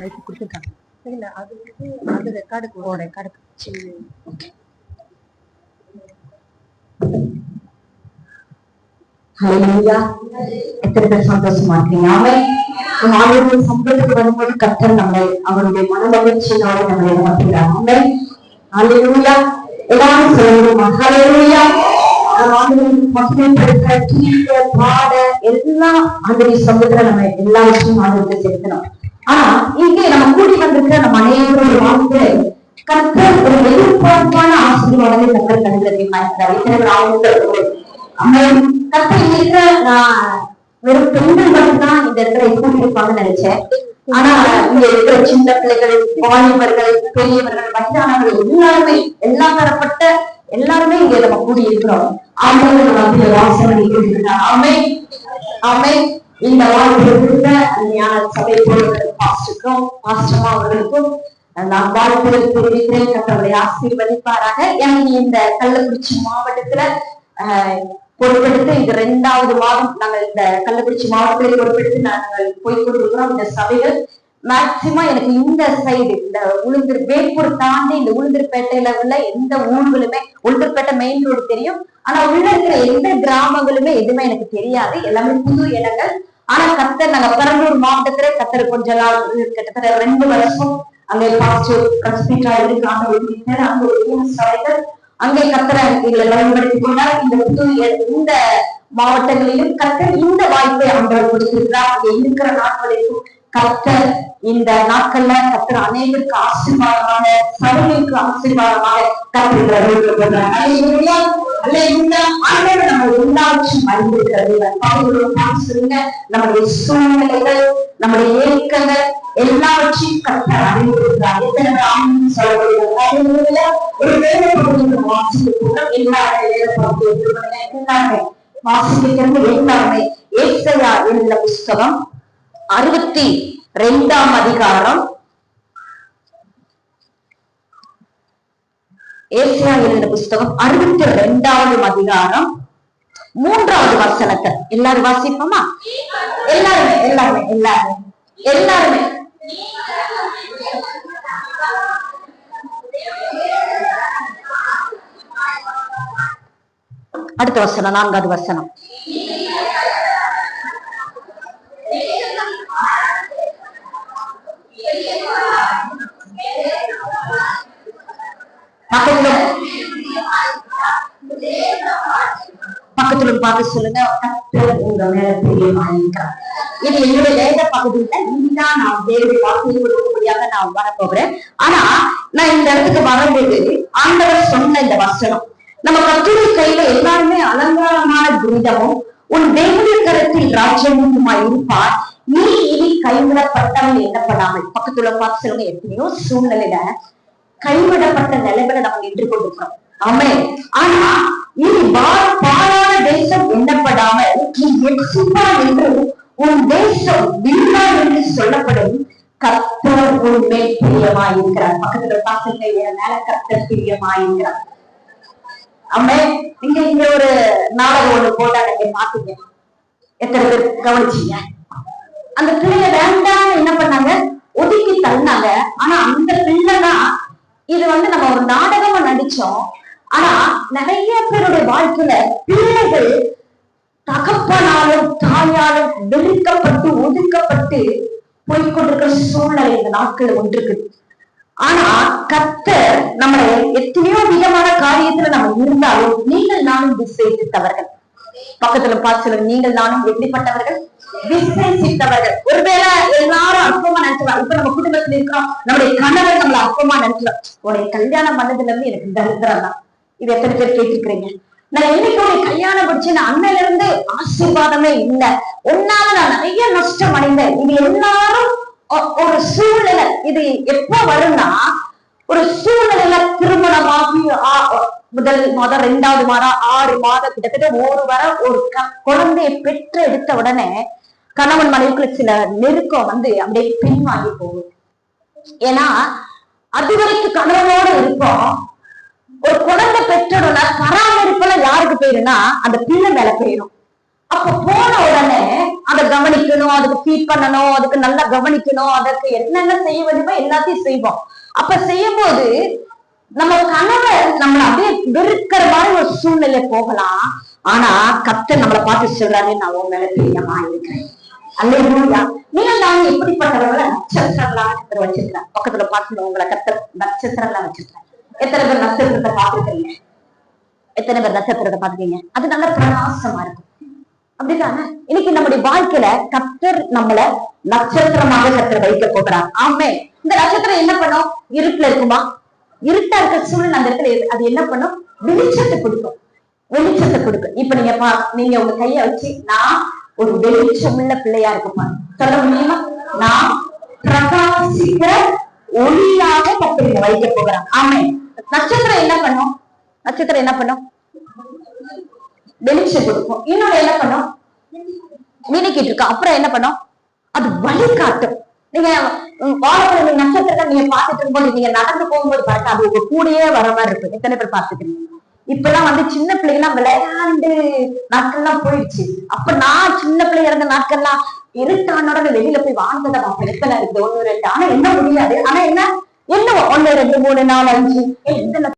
Right கொடுத்துருக்காங்க. சரிங்களா? அது அது ரெக்கார்டுக்கு சரி. ஓகே. ஹல்லேலூயா. எத்தனை பேர் சந்தோஷமா இருக்கீங்க? ஆமென். சம்பளத்துக்கு வரும்போது கர்த்தர் நம்மளை அவருடைய மனமகிழ்ச்சியினால நம்மளை நடத்துகிறார். ஆமென். ஹல்லேலூயா. எல்லாரும் சொல்லுங்க ஹல்லேலூயா. பாட எல்லாம் ஆண்டவருடைய சமூகத்துல நம்ம எல்லா விஷயமும் ஆண்டவருக்கு செலுத்தணும். ஆனா இங்கே நம்ம கூடி வந்திருக்கிற நம்ம அனைவருடைய வாழ்க்கை கர்த்தர் ஒரு எதிர்பார்ப்பான ஆசீர்வாதத்தை கர்த்தர் கருதுகிறார். கர்த்தர் இருக்கிற நான் வெறும் பெண்கள் மட்டும்தான் இந்த இடத்துல கூட்டியிருப்பாங்கன்னு நினைச்சேன். ஆனா இங்க இருக்கிற சின்ன பிள்ளைகள், வாலிபர்கள், பெரியவர்கள், வயதானவர்கள் எல்லாருமே எல்லா தரப்பட்ட எல்லாருமே இங்க நம்ம கூடி இருக்கிறோம். ஆண்டவர் நம்ம வாசனை ஆமென் ஆமென். இந்த வாழ்க்கையில ஞான சபை பாஸ்டருக்கும் பாஸ்டர்மா அவர்களுக்கும் நான் வாழ்க்கையில் தெரிவிக்கிறேன். கர்த்தருடைய ஆசீர்வதிப்பாராக. எனக்கு இந்த கள்ளக்குறிச்சி மாவட்டத்துல பொறுப்பெடுத்து இது 2வது மாதம் நாங்கள் இந்த கள்ளக்குறிச்சி மாவட்டத்திலே பொறுப்பெடுத்து நாங்கள் போய்கொண்டிருக்கிறோம். இந்த சபைகள் மேக்சிமம் எனக்கு இந்த சைடு இந்த உளுந்தூர் வேப்பூர் தாண்டி இந்த உளுந்தூர்பேட்டையில உள்ள எந்த ஊர்களுமே, உளுந்தூர்பேட்டை மெயின் ரோடு தெரியும், ஆனா உள்ள இருக்கிற எந்த கிராமங்களுமே எதுவுமே எனக்கு தெரியாது. எல்லாமே புது இடங்கள். ஆனா கர்த்தர் நாங்க பெரம்பலூர் மாவட்டத்துல கர்த்தர் கொஞ்ச நாள் கிட்டத்தட்ட 2 வருஷம் அங்கே பாஸ்டர் கன்ஸ்பீட்டா இருக்காங்க. அங்க ஒரு சபைகள் அங்கே கர்த்தரை எங்களை பயன்படுத்திக் கொண்டால் இந்த மாவட்டங்களிலும் கர்த்தர் இந்த வாய்ப்பை ஆண்டவர் கொடுத்திருக்கிறார். அங்கே இருக்கிற நாட்களிலும் கர்த்தர் இந்த நாட்கள்ல கர்த்தர் அனைவருக்கு ஆசீர்வாதமாக, சபைகளுக்கு ஆசீர்வாதமாக கர்த்தர் நம்முடைய சூழ்நிலைகள், நம்முடைய ஏக்கங்கள் எல்லாவற்றையும் கர்த்தர் அறிந்திருக்கிறார். வாசிக்கிறது எல்லாருமே ஏசாயா எழுதின புஸ்தகம் 62ஆம் அதிகாரம், ஏசாயா எழுதின புஸ்தகம் 62வது அதிகாரம் 3வது வசனத்தை எல்லாரும் வாசிப்போமா? எல்லாருமே எல்லாருமே எல்லாருமே எல்லாருமே அடுத்த வசனம் 4வது வசனம். பக்கத்துல பார்த்து சொல்லுங்க, உங்க மேல பிரியமா இருக்கிறார். இது என்னுடைய வேத பகுதியில இதுதான் நான் தேவனுடைய வார்த்தையை கொடுக்கும்படியாக நான் வரப்போகிறேன். ஆனா நான் இந்த இடத்துக்கு வரும்போது ஆண்டவர் சொன்ன இந்த வசனம், நம்ம கர்த்தருடைய கையில எல்லாருமே அலங்காரமான கிரீடமும் உன் தேவனுடைய கரத்தில் ராஜ்யமுமா இருப்பார், நீ இனி கைவிடப்பட்டவன் எண்ணப்படாமல். பக்கத்துல பார்த்து சொல்லுங்க, எத்தனையோ சூழ்நிலையில கைவிடப்பட்ட நிலைமையில நம்ம நின்று கொண்டிருக்கிறோம். ஆமே. ஆனா இனி பாழான தேசம் எண்ணப்படாமல் நீ எக்ஸிப்பான் என்று உன் தேசம் வீணா என்று சொல்லப்படும் கர்த்தர் உன் மேல் பிரியமாயிருக்கிறார். பக்கத்துல பார்த்துங்க, என் மேல கர்த்தர் பிரியமாயிருக்கிறார். ஆமே. இங்க ஒரு நாடகம் ஒண்ணு போட்டா நீங்க பாத்தீங்க, எத்தனை பேர் கவனிச்சீங்க? அந்த பிள்ளைய வேண்டாம் என்ன பண்ணாங்க, ஒதுக்கி தள்ளினாங்க. ஆனா அந்த பிள்ளைதான் இது நம்ம ஒரு நாடகமா நடிச்சோம். ஆனா நிறைய பேருடைய வாழ்க்கையில பிள்ளைகள் தகப்பனாலும் தாயாலும் வெறுக்கப்பட்டு ஒதுக்கப்பட்டு போய்கொண்டிருக்கிற சூழ்நிலை இந்த நாட்கள் ஒன்றுக்கு. ஆனா கர்த்தர் நம்மளை எத்தனையோ விதமான காரியத்துல நம்ம இருந்தாலும் நீங்கள் நானும் விசேஷித்தவர்கள். பக்கத்துல பார்த்து நீங்கள் நானும் எப்படிப்பட்டவர்கள்? விசேஷித்தவர்கள். ஒருவேளை எல்லாரும் அற்பமா நினைச்சுக்கலாம். இப்ப நம்ம குடும்பத்துல இருக்கிறோம், நம்முடைய கணவர் நம்மள அற்பமா நினைச்சுக்கலாம். உடைய கல்யாணம் பண்ணதுல இருந்து எனக்கு தரித்திரம் தான். இது எத்தனை பேர் கேட்டுக்கிறீங்க? நான் என்னைக்கு உடைய கல்யாணம் படிச்சேன், அன்னையில இருந்து ஆசீர்வாதமே இல்லை, ஒன்னால நான் நிறைய நஷ்டம் அடைந்தேன். இது எல்லாரும் ஒரு சூழ்நிலை. இது எப்ப வரும்னா, ஒரு சூழ்நிலையில திருமணமாகி முதல் 2வது மாதம் 6 மாதம் கிட்டத்தட்ட 1 வாரம் ஒரு குழந்தையை பெற்று எடுத்த உடனே கணவன் மனைவிக்குள்ள சில நெருக்கம் அப்படியே பின்வாங்கி போகும். ஏன்னா அது வரைக்கும் கணவனோட இருப்போம். ஒரு குழந்தை பெற்றோட பராமரிப்புல யாருக்கு போயிருன்னா அந்த பிள்ளை மேல போயிடும். அப்ப போன உடனே அதை கவனிக்கணும், அதுக்கு ஃபீட் பண்ணணும், அதுக்கு நல்லா கவனிக்கணும், அதற்கு என்னென்ன செய்ய வேண்டுமோ எல்லாத்தையும் செய்வோம். அப்ப செய்யும் போது நம்ம கணவர் நம்மள அப்படியே வெறுக்கிற மாதிரி ஒரு சூழ்நிலை போகலாம். ஆனா கர்த்தர் நம்மளை பார்த்து சொல்றாரு, நான் உன் மேல பிரியமா இருக்கிறேன். அல்லேலூயா. நீங்கள் நான் எப்படிப்பட்டவர்களை நட்சத்திரம்லாம் கர்த்தர் வச்சிருக்கிறேன். பக்கத்துல பார்த்து உங்களை கர்த்தர் நட்சத்திரம்லாம் வச்சிருக்கிறேன். எத்தனை பேர் நட்சத்திரத்தை பார்த்துருக்கீங்க? எத்தனை பேர் நட்சத்திரத்தை பார்த்துக்கீங்க? அது நல்ல பிரகாசமா இருக்கும், அப்படித்தானே? இன்னைக்கு நம்முடைய வாழ்க்கையில கர்த்தர் நம்மள நட்சத்திரமாக கர்த்தர் வைக்க போகிறார். ஆமே. இந்த நட்சத்திரம் என்ன பண்ணும்? இருட்டுல இருக்குமா? இருட்டா இருக்க சூழ்நிலை அந்த இடத்துல அது என்ன பண்ணும்? வெளிச்சத்தை கொடுக்கும், வெளிச்சத்தை கொடுக்கும். இப்ப நீங்க உங்க கைய வச்சு, நான் ஒரு வெளிச்சமுள்ள பிள்ளையா இருக்குமா சொல்ல முடியுமா? நான் பிரகாசிக்கிற ஒளியாக கர்த்தர் வைக்க போகிறார். ஆமே. நட்சத்திரம் என்ன பண்ணும்? நட்சத்திரம் என்ன பண்ணும்? வெளிச்சம் கொடுக்கும். இன்னொரு என்ன பண்ணும்? மினிக்கிட்டு இருக்கோம். அப்புறம் என்ன பண்ணும்? அது வழிகாட்டும். நீங்க வாழக்கூடிய நட்சத்திரத்தை நீங்க பார்த்துட்டு இருக்கும்போது, நீங்க நடந்து போகும்போது பார்த்தா அது உங்க கூடயே வர மாதிரி இருக்கும். எத்தனை பேர் பார்த்துக்கிறீங்க? இப்பெல்லாம் சின்ன பிள்ளைங்கெல்லாம் விளையாண்டு நாட்கள்லாம் போயிடுச்சு. அப்ப நான் சின்ன பிள்ளைங்க இருந்த நாட்கள்லாம் இருட்டானோட வெளியில போய் வாழ்ந்ததை பார்ப்பேன். எத்தனை இருக்குது? 1 2. ஆனா என்ன முடியாது. ஆனா என்ன 1 2 3 4 5 எந்த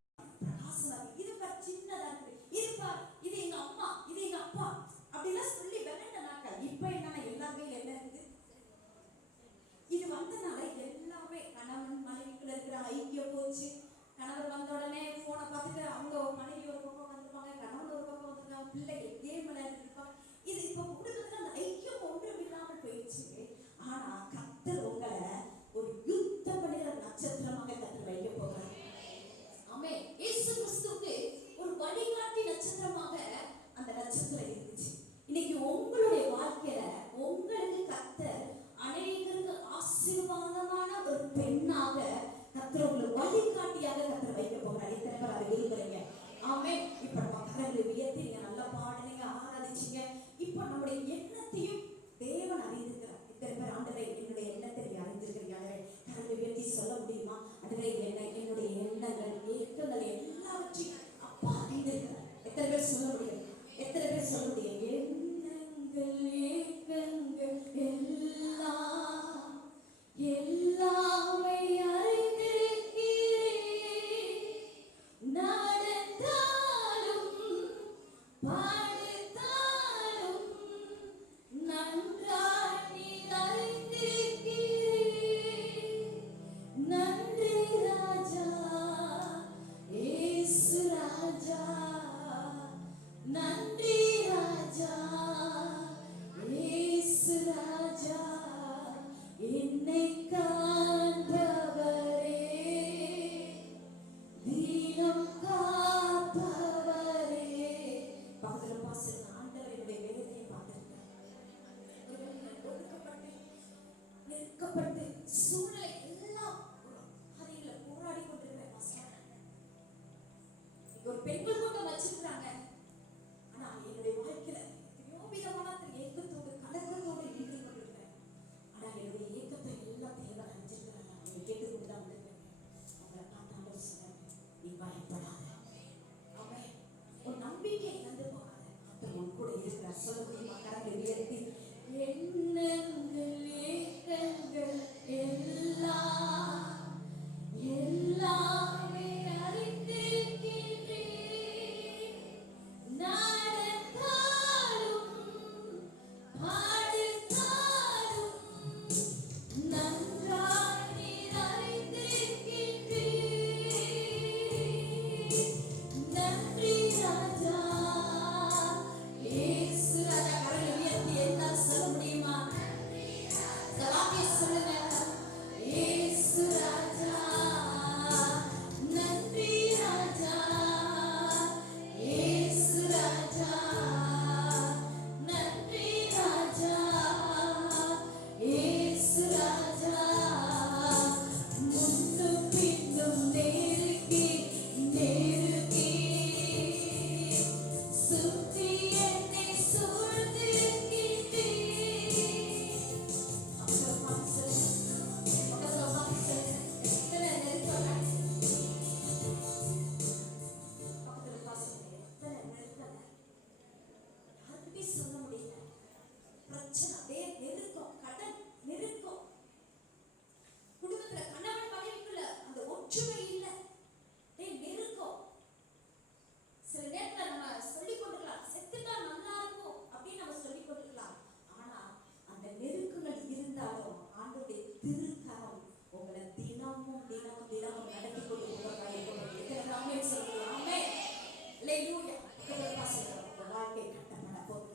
உங்க வாழ்க்கை கட்டப்பட போகுது.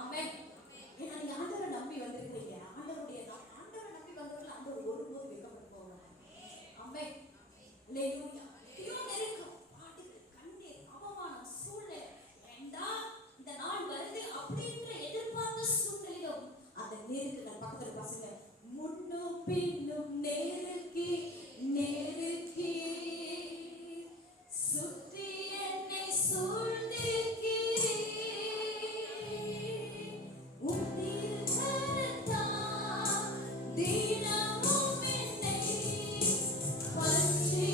ஆமென். ஏன்னா நீங்க ஆண்டவரை நம்பி வந்திருக்கீங்க. ஆண்டவரை நம்பி வந்தவர்கள் ஆண்டவர் ஒருபோது வெட்கப்பட்டு போவாங்க. ஆமென். அல்லேலூயா. நெருக்கம், பாடுகள், கண்ணீர், அவமானம், சூழ்நிலை வேண்டாம் இந்த நாள் வருது அப்படின்ற எதிர்பார்த்த சூழ்நிலையும் அந்த நெருக்குகள் பக்கத்துல பசங்க முன்னும் பின்னும் நெருக்கி நெருக்கி சுற்றி என்னை சூழ்ந்திருக்கி தினமும் என்னை பற்றி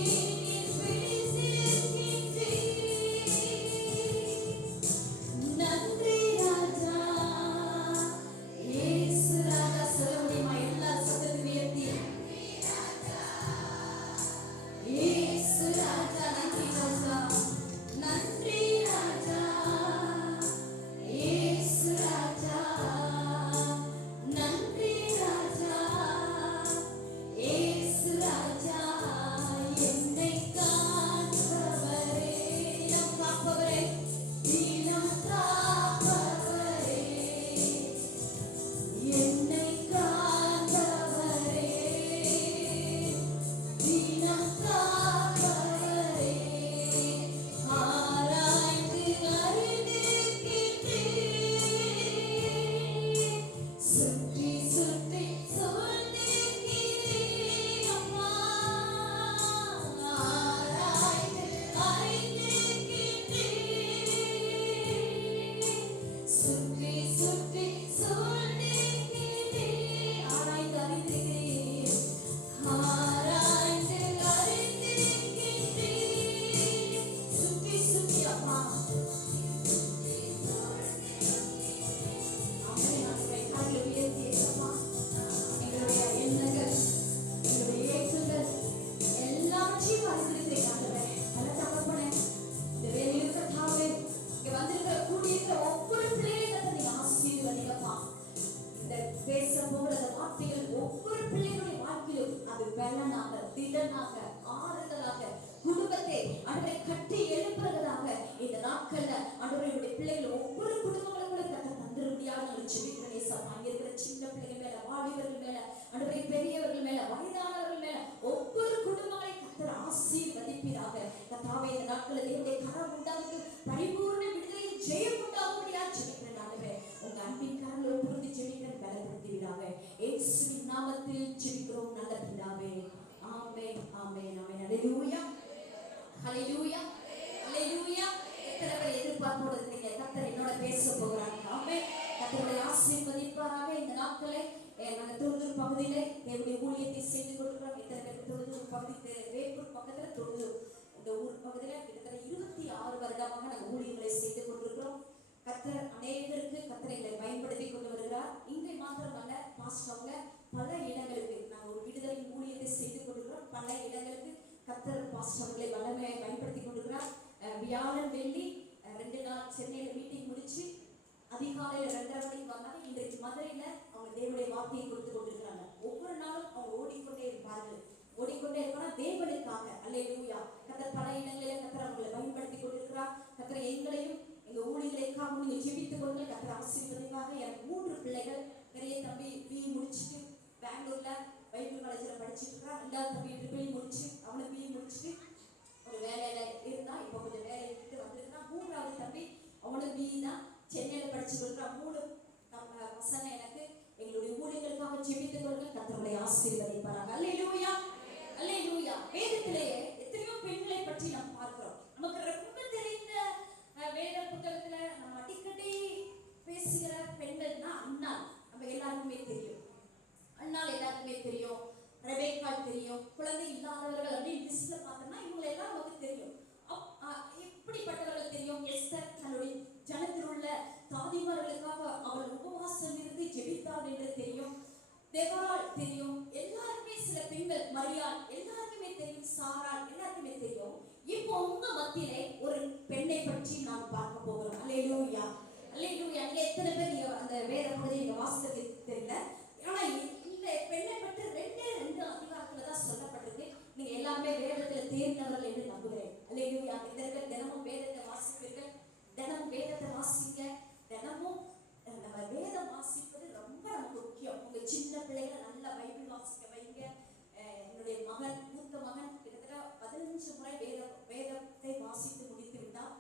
நன்றி ராஜா இயேசு ராஜா. சொல்ல முடியுமா? எல்லா சத்தத்தையும் உயர்த்தி இயேசு ராஜா. நன்றி ராஜா, நன்றி ராஜா இயேசு ராஜா, நன்றி ராஜா இயேசு ராஜா. என்னை காப்பவரே, நம் காப்பவரே, தினம் காப்பவரே, என்னை காப்பவரே, தினம் காப்பவரே. ஆராய்ந்து அறிந்திருக்கின்றீர், சுற்றி சுற்றி சூழ்ந்திருக்கிறீர் அம்மா. ஆராய்ந்து அறிந்திருக்கின்றீர், சுற்றி சுற்றி சூழ்ந்திருக்கிறீர். ஆராய்ந்து அறிந்திருக்கிறீர், ஆராய்ந்து அறிந்திருக்கின்றீர், சுற்றி சுற்றி அம்மா. எங்களுடைய எண்ணங்கள், எங்களுடைய ஏற்றுதல் எல்லாவற்றையும் அறிந்திருக்கிறேன் ஆண்டவரே. பல தகப்பனே, இந்த வேலையில் கர்த்தாவே, இங்க வந்திருக்கிற கூடியிருக்கிற ஒவ்வொரு பிள்ளைகளையும் நீங்க ஆசீர்வதிங்கப்பா. இந்த பேச போகிற அந்த வார்த்தைகள் ஒவ்வொரு பிள்ளைகளுடைய வாழ்க்கையிலும் அது பலனாக, திடனாக, ஆறுதலாக, குடும்பத்தை ஆண்டவரை கட்டி எழுப்புறதாக இந்த நாட்கள்ல ஆண்டவருடைய பிள்ளைகள் ஒவ்வொரு குடும்பங்களுக்குள்ள கத்த தந்துருடியாக நாங்கள் ஜெபிக்கிறேன். இருக்கிற சின்ன பிள்ளைகள் மேல, வாலிபர்கள் மேல, ஆண்டவரை பெரியவர்கள் மேல, வயதானவர்கள் மேல ஒவ்வொரு குடும்பங்களை கத்தர் ஆசீர்வதிப்பீராக. கர்த்தாவே, இந்த நாட்களில் தேவனுடைய கரம் உண்டாவது, பரிபூர்ண விடுதலையில் ஜெயம் உண்டாகும்படியா ஜெபிக்கிறேன் ஆண்டவரே. உங்க அன்பின் கரங்களை புரிந்து ஜெபிக்கிறேன், பலப்படுத்துவீராக. இயேசுவின் நாமத்தில் ஜெபிக்கிறோம் நல்ல பிதாவே. ஆமென், ஆமென், ஆமென். அல்லேலூயா, அல்லேலூயா, அல்லேலூயா. எத்தனை பேர் எதிர்பார்ப்போடு இருக்கீங்க? கர்த்தர் என்னோட பேச போகிறாங்க. ஆமென். கர்த்தருடைய ஆசீர்வதிப்பாராக. இந்த நாட்களை நாங்கள் தொழுதூர் பகுதியிலே தேவனுடைய ஊழியத்தை செய்து கொடுக்கிறோம். இத்தனை பேருக்கு தொழுதூர் பகுதி, வேப்பூர் பக்கத்துல தொழுதூர், இந்த ஊர் பகுதியில கிட்டத்தட்ட 26 வருடமாக நாங்கள் ஊழியங்களை செய்து கொண்டிருக்கிறோம். கர்த்தர் அநேகருக்கு கர்த்தரை பயன்படுத்தி கொண்டு வருகிறார். இங்கே மாத்திரமல்ல, பாஸ்டவங்க பல இடங்களுக்கு நாங்கள் ஒரு விடுதலை ஊழியத்தை செய்து கொண்டிருக்கிறோம். பல இடங்களுக்கு கர்த்தர் பாஸ்டவர்களை வல்லமையை பயன்படுத்தி கொண்டிருக்கிறார். வியாழன் வெள்ளி 2 நாள் சென்னையில மீட்டிங் முடிச்சு அதிகாலையில 2:30 மணிக்கு வந்தாங்க. இன்றைக்கு மதுரையில அவங்க தேவனுடைய வார்த்தையை கொடுத்து கொண்டிருக்கிறாங்க. ஒவ்வொரு நாளும் அவங்க ஓடிக்கொண்டே இருப்பார்கள். ஓடிக்கொண்டே இருப்பாங்க தேவனுக்காக. அல்லேலூயா. கர்த்தர் பல இடங்களில கர்த்தர் அவங்களை பயன்படுத்தி கொண்டிருக்கிறார். கர்த்தர் எங்களையும் எங்க ஊழியர்களுக்காக நீங்க ஜெபித்துக் கொள்ளுங்கள். கர்த்தர் ஆசீர்வதிப்பாக. எனக்கு 3 பிள்ளைகள். பெரிய தம்பி BE முடிச்சுட்டு பெங்களூர்ல பைபிள் காலேஜ்ல படிச்சுட்டு இருக்கிறான். 2வது தம்பி BE முடிச்சு அவனும் BE முடிச்சுட்டு ஒரு வேலையில இருந்தா, இப்ப கொஞ்சம் வேலையை விட்டு வந்திருக்கான். 3வது தம்பி அவனும் BE தான், சென்னையில படிச்சு கொடுக்குறான். 3 பசங்க எனக்கு. எங்களுடைய ஊழியர்களுக்காக ஜெபித்துக் கொள்ளுங்கள். கர்த்தரை ஆசீர்வதிப்பாராக. அல்லேலூயா, அல்லேலூயா. வேதத்திலேயே எத்தனையோ பெண்களை பற்றி நாம் பார்க்கிறோம். நமக்கு ரொம்ப தெரிந்த வேத புத்தகத்துல நம்ம அடிக்கடி பேசுகிற பெண்கள்னா அன்னாள். நம்ம எல்லாருக்குமே தெரியும். அன்னாள் எல்லாருக்குமே தெரியும். ரெபேக்காள் தெரியும். குழந்தை இல்லாதவர்கள் அப்படின்னு லிஸ்ட்ல பார்த்தோம்னா இவங்க எல்லாம் நமக்கு தெரியும். எப்படிப்பட்டவர்கள் தெரியும்? எஸ்தர் தன்னுடைய ஜனத்தில் உள்ள தாதிமார்களுக்காக அவள் உபவாசம் இருந்து ஜெபித்தாள் என்று தெரியும். தேவரால் தெரியும். எல்லாருக்குமே சில பெண்கள், மரியாள் எல்லாருக்குமே தெரியும். சாராள் எல்லாருக்குமே தெரியும். இப்போ உங்க மத்தியிலே ஒரு பெண்ணை பற்றி நாம் பார்க்க போகிறோம். அல்லேலூயா, அல்லேலூயா. நீங்க எத்தனை பேர் நீங்க அந்த வேத பகுதியை நீங்க வாசித்தது தெரியல. ஆனா இந்த பெண்ணை பற்றி 2 அதிகாரத்துல தான் சொல்லப்பட்டிருக்கு. நீங்க எல்லாமே வேதத்துல தேர்ந்தவர்கள் என்று நம்புகிறேன். அல்லேலூயா. இந்த தினமும் வேதத்தை வாசிப்பீர்கள். பைபிள் வாசிக்க வைங்க. என்னுடைய மகன், மூத்த மகன் கிட்டத்தட்ட 15 முறை வேதத்தை வாசித்து முடித்து விட்டார்.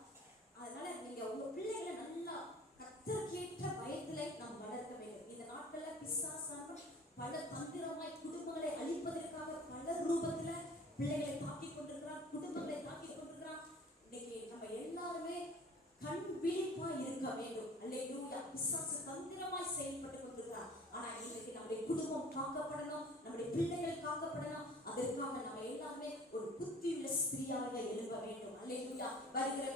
அதனால நீங்க உங்க பிள்ளைகளை நல்லா கர்த்தருக்கேற்ற பயத்திலே நாம் வளர்க்க வேண்டும். இந்த நாட்கள்ல பிசாசானவன் பல தந்திரமாய் குடும்பங்களை அழிப்பதற்காக பல ரூபத்துல பிள்ளைகளை தாக்கி கொண்டிருக்கிறான், குடும்பங்களை தாக்கி கொண்டிருக்கிறான். இன்னைக்கு நம்ம எல்லாருமே கண் விழிப்பா இருக்க வேண்டும். அல்லேலூயா. பிசாசு தந்திரமாய் செயல்பட்டு கொண்டிருக்கிறான். ஆனா இன்னைக்கு நம்முடைய குடும்பம் காக்கப்படணும், நம்முடைய பிள்ளைகள் காக்கப்படணும். அதற்காக நம்ம எல்லாருமே ஒரு புத்தியுள்ள ஸ்திரீயாக எழும்ப வேண்டும். அல்லேலூயா. வருகிற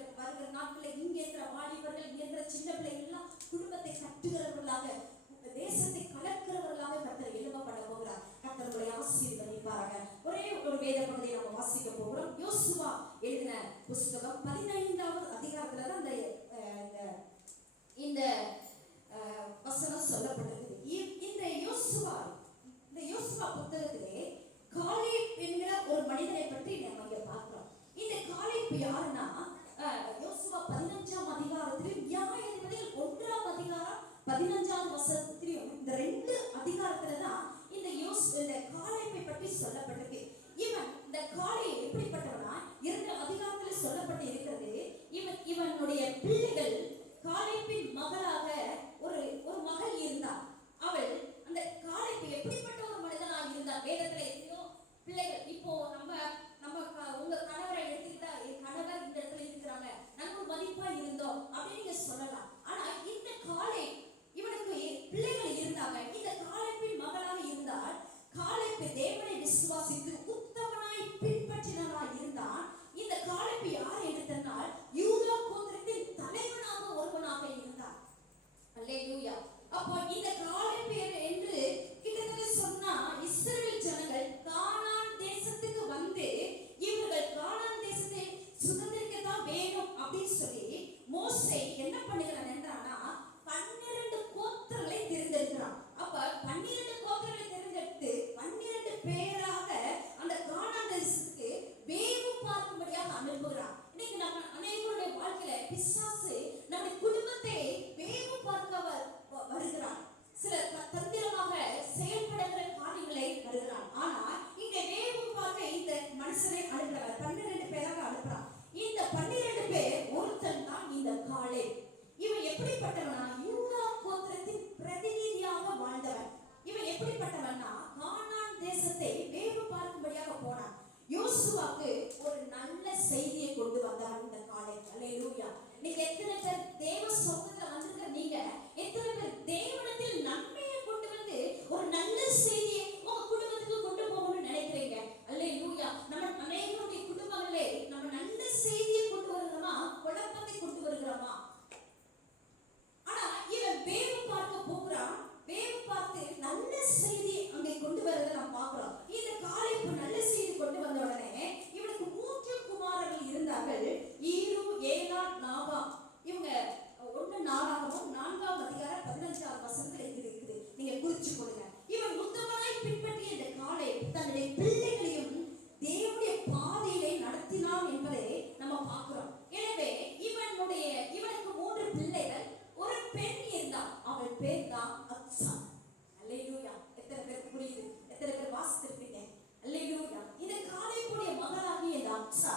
நாட்களில் இங்க இருக்கிற வாலிபர்கள், இங்க இருக்கிற சின்ன பிள்ளைகள் எல்லாம் குடும்பத்தை கட்டுகிறவர்களாக, தேசத்தை கலக்கிறவர்களாக கர்த்தர் எழும்ப பண்ண போகிறார். கர்த்தர் உங்களை ஆசீர்வதிப்பாராக. ஒரே ஒரு வேத பகுதியை நம்ம வாசிக்க போகிறோம். யோசுவா எழுதின புஸ்தகம் 15வது அதிகாரத்துல தான் இந்த வசனம் சொல்லப்பட்டிருக்கு. இந்த யோசுவா புத்தகத்திலே காலேப் என்கிற ஒரு மனிதனை பற்றி நம்ம இங்க பார்க்கிறோம். இந்த காலேப் யாருன்னா, யோசுவா 15ஆம் அதிகாரத்திலும் நியாயாதிபதிகள் 1ஆம் அதிகாரம் 15வது வசனத்திலும் இந்த 2 அதிகாரத்துலதான் இந்த காலேப்பை பற்றி சொல்லப்பட்டிருக்கு. இந்த காலேப் எப்படிப்பட்டவனா 2 அதிகாரத்துல சொல்லப்பட்டு இருக்கிறது. இவனுடைய பிள்ளைகள், காலேப்பின் மகளாக ஒரு மகள் இருந்தார். அவள் அந்த காலேப் எப்படிப்பட்ட ஒரு மனிதனாக இருந்தார்? வேதத்துல எத்தனையோ பிள்ளைகள், இப்போ உங்க கணவரை எடுத்துக்கிட்டா, என் கணவர் இந்த இடத்துல இருக்கிறாங்க, நாங்க ஒரு மதிப்பா இருந்தோம் அப்படின்னு நீங்க சொல்லலாம். ஆனா இந்த காலேப், இவனுக்கு பிள்ளைகள் இருந்தாங்க. இந்த காலேப்பின் மகளாக இருந்தால், காலேப் தேவனை விசுவாசித்து உத்தமனாய் பின்பற்றினவனாய் இருந்தான். இந்த காலேப் யார் எடுத்தனால் யூதா கோத்திரத்தின் தலைவனாக ஒருவனாக இருந்தார். அல்லேலூயா. அப்போ இந்த காலேப் என்று கிட்டத்தட்ட சொன்னா, இஸ்ரவேல் ஜனங்கள் கானான் தேசத்துக்கு வந்து இவர்கள் கானான் தேசத்தை சுதந்திரிக்கத்தான் வேணும் அப்படின்னு சொல்லி மோசே என்ன பண்ணுகிறான் என்றானா, 12 கோத்திரங்களை தேர்ந்தெடுக்கிறான். அப்ப 12 கோத்திரங்களை தேர்ந்தெடுத்து 12 பேராக அந்த கானான் தேசத்துக்கு வேவு பார்க்கும்படியாக அனுப்புகிறான். இன்னைக்கு நம்ம அனைவருடைய வாழ்க்கையில பிசாசு நம்முடைய குடும்பத்தை வேவு பார்க்க வருகிறான். சில தந்திரமாக செயல்படுகிற காரியங்களை வருகிறான். ஆனா இங்க வேவு பார்க்க இந்த மனுஷனை அனுப்புறார். 12 பேராக அனுப்புறான். இந்த 12 பேர் ஒருத்தன் தான் இந்த காலேப். இவன் எப்படிப்பட்டவனா, யூதா கோத்திரத்தின் பிரதிநிதியாக வாழ்ந்தவன். இவன் எப்படிப்பட்டவனா, கானான் தேசத்தை வேவு பார்க்கும்படியாக போனான். யோசுவாக்கு ஒரு நல்ல செய்தியை கொண்டு வந்தவன் இந்த காலேப். அல்லேலூயா. நீங்க எத்தனை பேர் தேவ சொந்தத்துல வந்திருக்க? நீங்க எத்தனை பேர் தேவனிடத்தில் நன்மையை கொண்டு வந்து ஒரு நல்ல செய்தியை உங்க குடும்பத்துக்கு கொண்டு போகணும்னு நினைக்கிறீங்க? அல்லேலூயா. நம்ம அனைவருடைய குடும்பங்களே நம்ம நல்ல செய்தியை கொண்டு வருகிறோமா, குழப்பத்தை கொண்டு வருகிறோமா? ஆனா இவன் வேவு பார்க்க போகிறான். வேவு பார்த்து நல்ல செய்தி அங்கே கொண்டு வரதை நாம் பார்க்கிறோம். இந்த காலேப் நல்ல செய்தி கொண்டு வந்த உடனே இவனுக்கு 3 குமாரர்கள் இருந்தார்கள். ஈரு, ஏலா, நாபா. இவங்க 1 நாளாகவும் 4ஆம் அதிகாரம் 15ஆம் வசனத்துல இருக்குது. நீங்க குறிச்சு கொடுங்க. இவன் உத்தமனாய் பின்பற்றிய இந்த காலேப் தன்னுடைய பிள்ளைகளையும் தேவனுடைய பாதையிலே நடத்தினான் என்பதை நம்ம பார்க்கிறோம். எனவே இவனுக்கு 3 பிள்ளைகள், ஒரு பெண் இருந்தாள். அவள் பேர் தான் அக்சா. அல்லேலூயா. எத்தனை பேருக்கு புரியுது? எத்தனை பேர் வாசித்திருப்பீங்க? அல்லேலூயா. இந்த காலேப்புடைய மகளாகிய இந்த அக்சா,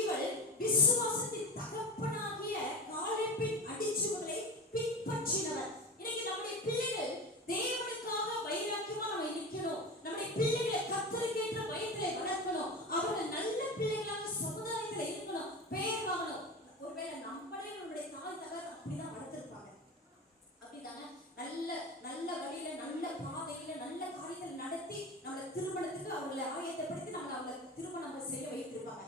இவள் விசுவாசத்தின் தகப்பனாகிய காலேப்பின் அடிச்சுவடுகளை பின்பற்றினவர். இன்னைக்கு நம்முடைய பிள்ளைகள் தேவனுக்காக வைராக்கியமா நம்ம நிற்கணும். நம்முடைய பிள்ளைகளை கர்த்தருக்கேற்ற பயத்திலே வளர்க்கணும். அவர்கள் நல்ல பிள்ளைகளாக சமுதாயத்தில் இருக்கணும், பெயர் வாங்கணும். ஒருவேளை நம்மளே நம்முடைய தாய் தகவல் அப்படிதான் வளர்த்திருப்பாங்க. அப்படிதானே? நல்ல வழியில, நல்ல பாதையில, நல்ல காரியத்தில் நடத்தி நம்மளை திருமணத்துக்கு அவங்களை ஆயத்தப்படுத்தி அவங்களை திருமணம் செய்ய வைத்திருப்பாங்க.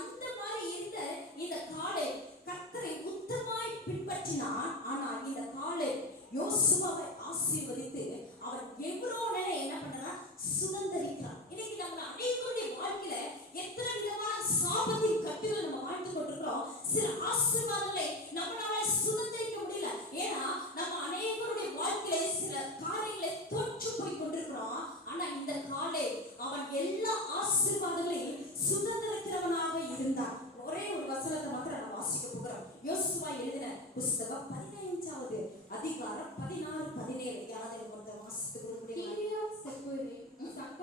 அந்த மாதிரி இருந்த இந்த காலேப் கர்த்தரை உத்தமாய் பின்பற்றினான். ஆனா இந்த காலேப் யோசுவாவை ஆசீர்வதித்து அவன் எபிரோனை என்ன பண்றான்? சுதந்திரிக்கிறான். இன்னைக்கு நம்ம அனைவருடைய வாழ்க்கையில எத்தனை விதமான சாபத்தின் கட்டுகள் நம்ம வாழ்ந்து கொண்டிருக்கிறோம். சில ஆசீர்வாதங்களை நம்மளால சுதந்திரிக்க முடியல. ஏன்னா நம்ம அனைவருடைய வாழ்க்கையில சில காரியங்களை தோற்று போய் கொண்டிருக்கிறோம். ஆனா இந்த காலேப் அவன் எல்லா ஆசீர்வாதங்களையும் சுதந்திரிக்கிறவனாக இருந்தான். ஒரே ஒரு வசனத்தை மாத்திரம் நம்ம வாசிக்க போகிறோம். யோசுவா எழுதின புஸ்தகம் 15வது அதிகாரம் 16, 17. யாராவது ஒருத்தர் வாசித்து கொடுக்கிறீங்களா?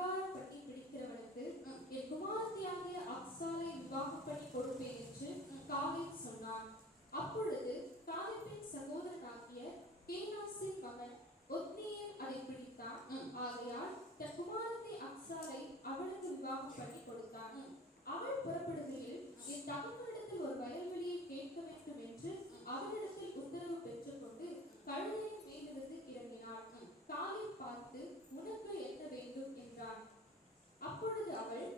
அதிகாரப்பட்டி பிடிக்கிறவனுக்கு என் குமாரத்தியாகிய அக்சாலை விவாகம் பண்ணி கொடுப்பேன் என்று காலேப் சொன்னான். அப்பொழுது காலேபின் சகோதரனாகிய கேனாசின் மகன் ஒத்னியேல் அதை பிடித்தான். ஆகையால் தன் குமாரத்தை அக்சாலை அவளுக்கு விவாகம் பண்ணி கொடுத்தான். அவள் புறப்படுகையில் என் தகப்பனிடத்தில் ஒரு வயல்வெளியை கேட்க வேண்டும் என்று அவனிடத்தில் உத்தரவு பெற்றுக்கொண்டு கழுதையின் மேலிருந்து இறங்கினாள். காலேப் பார்த்து, உனக்கு என்ன வேண்டும் என்றான். அப்பொழுது அவள்,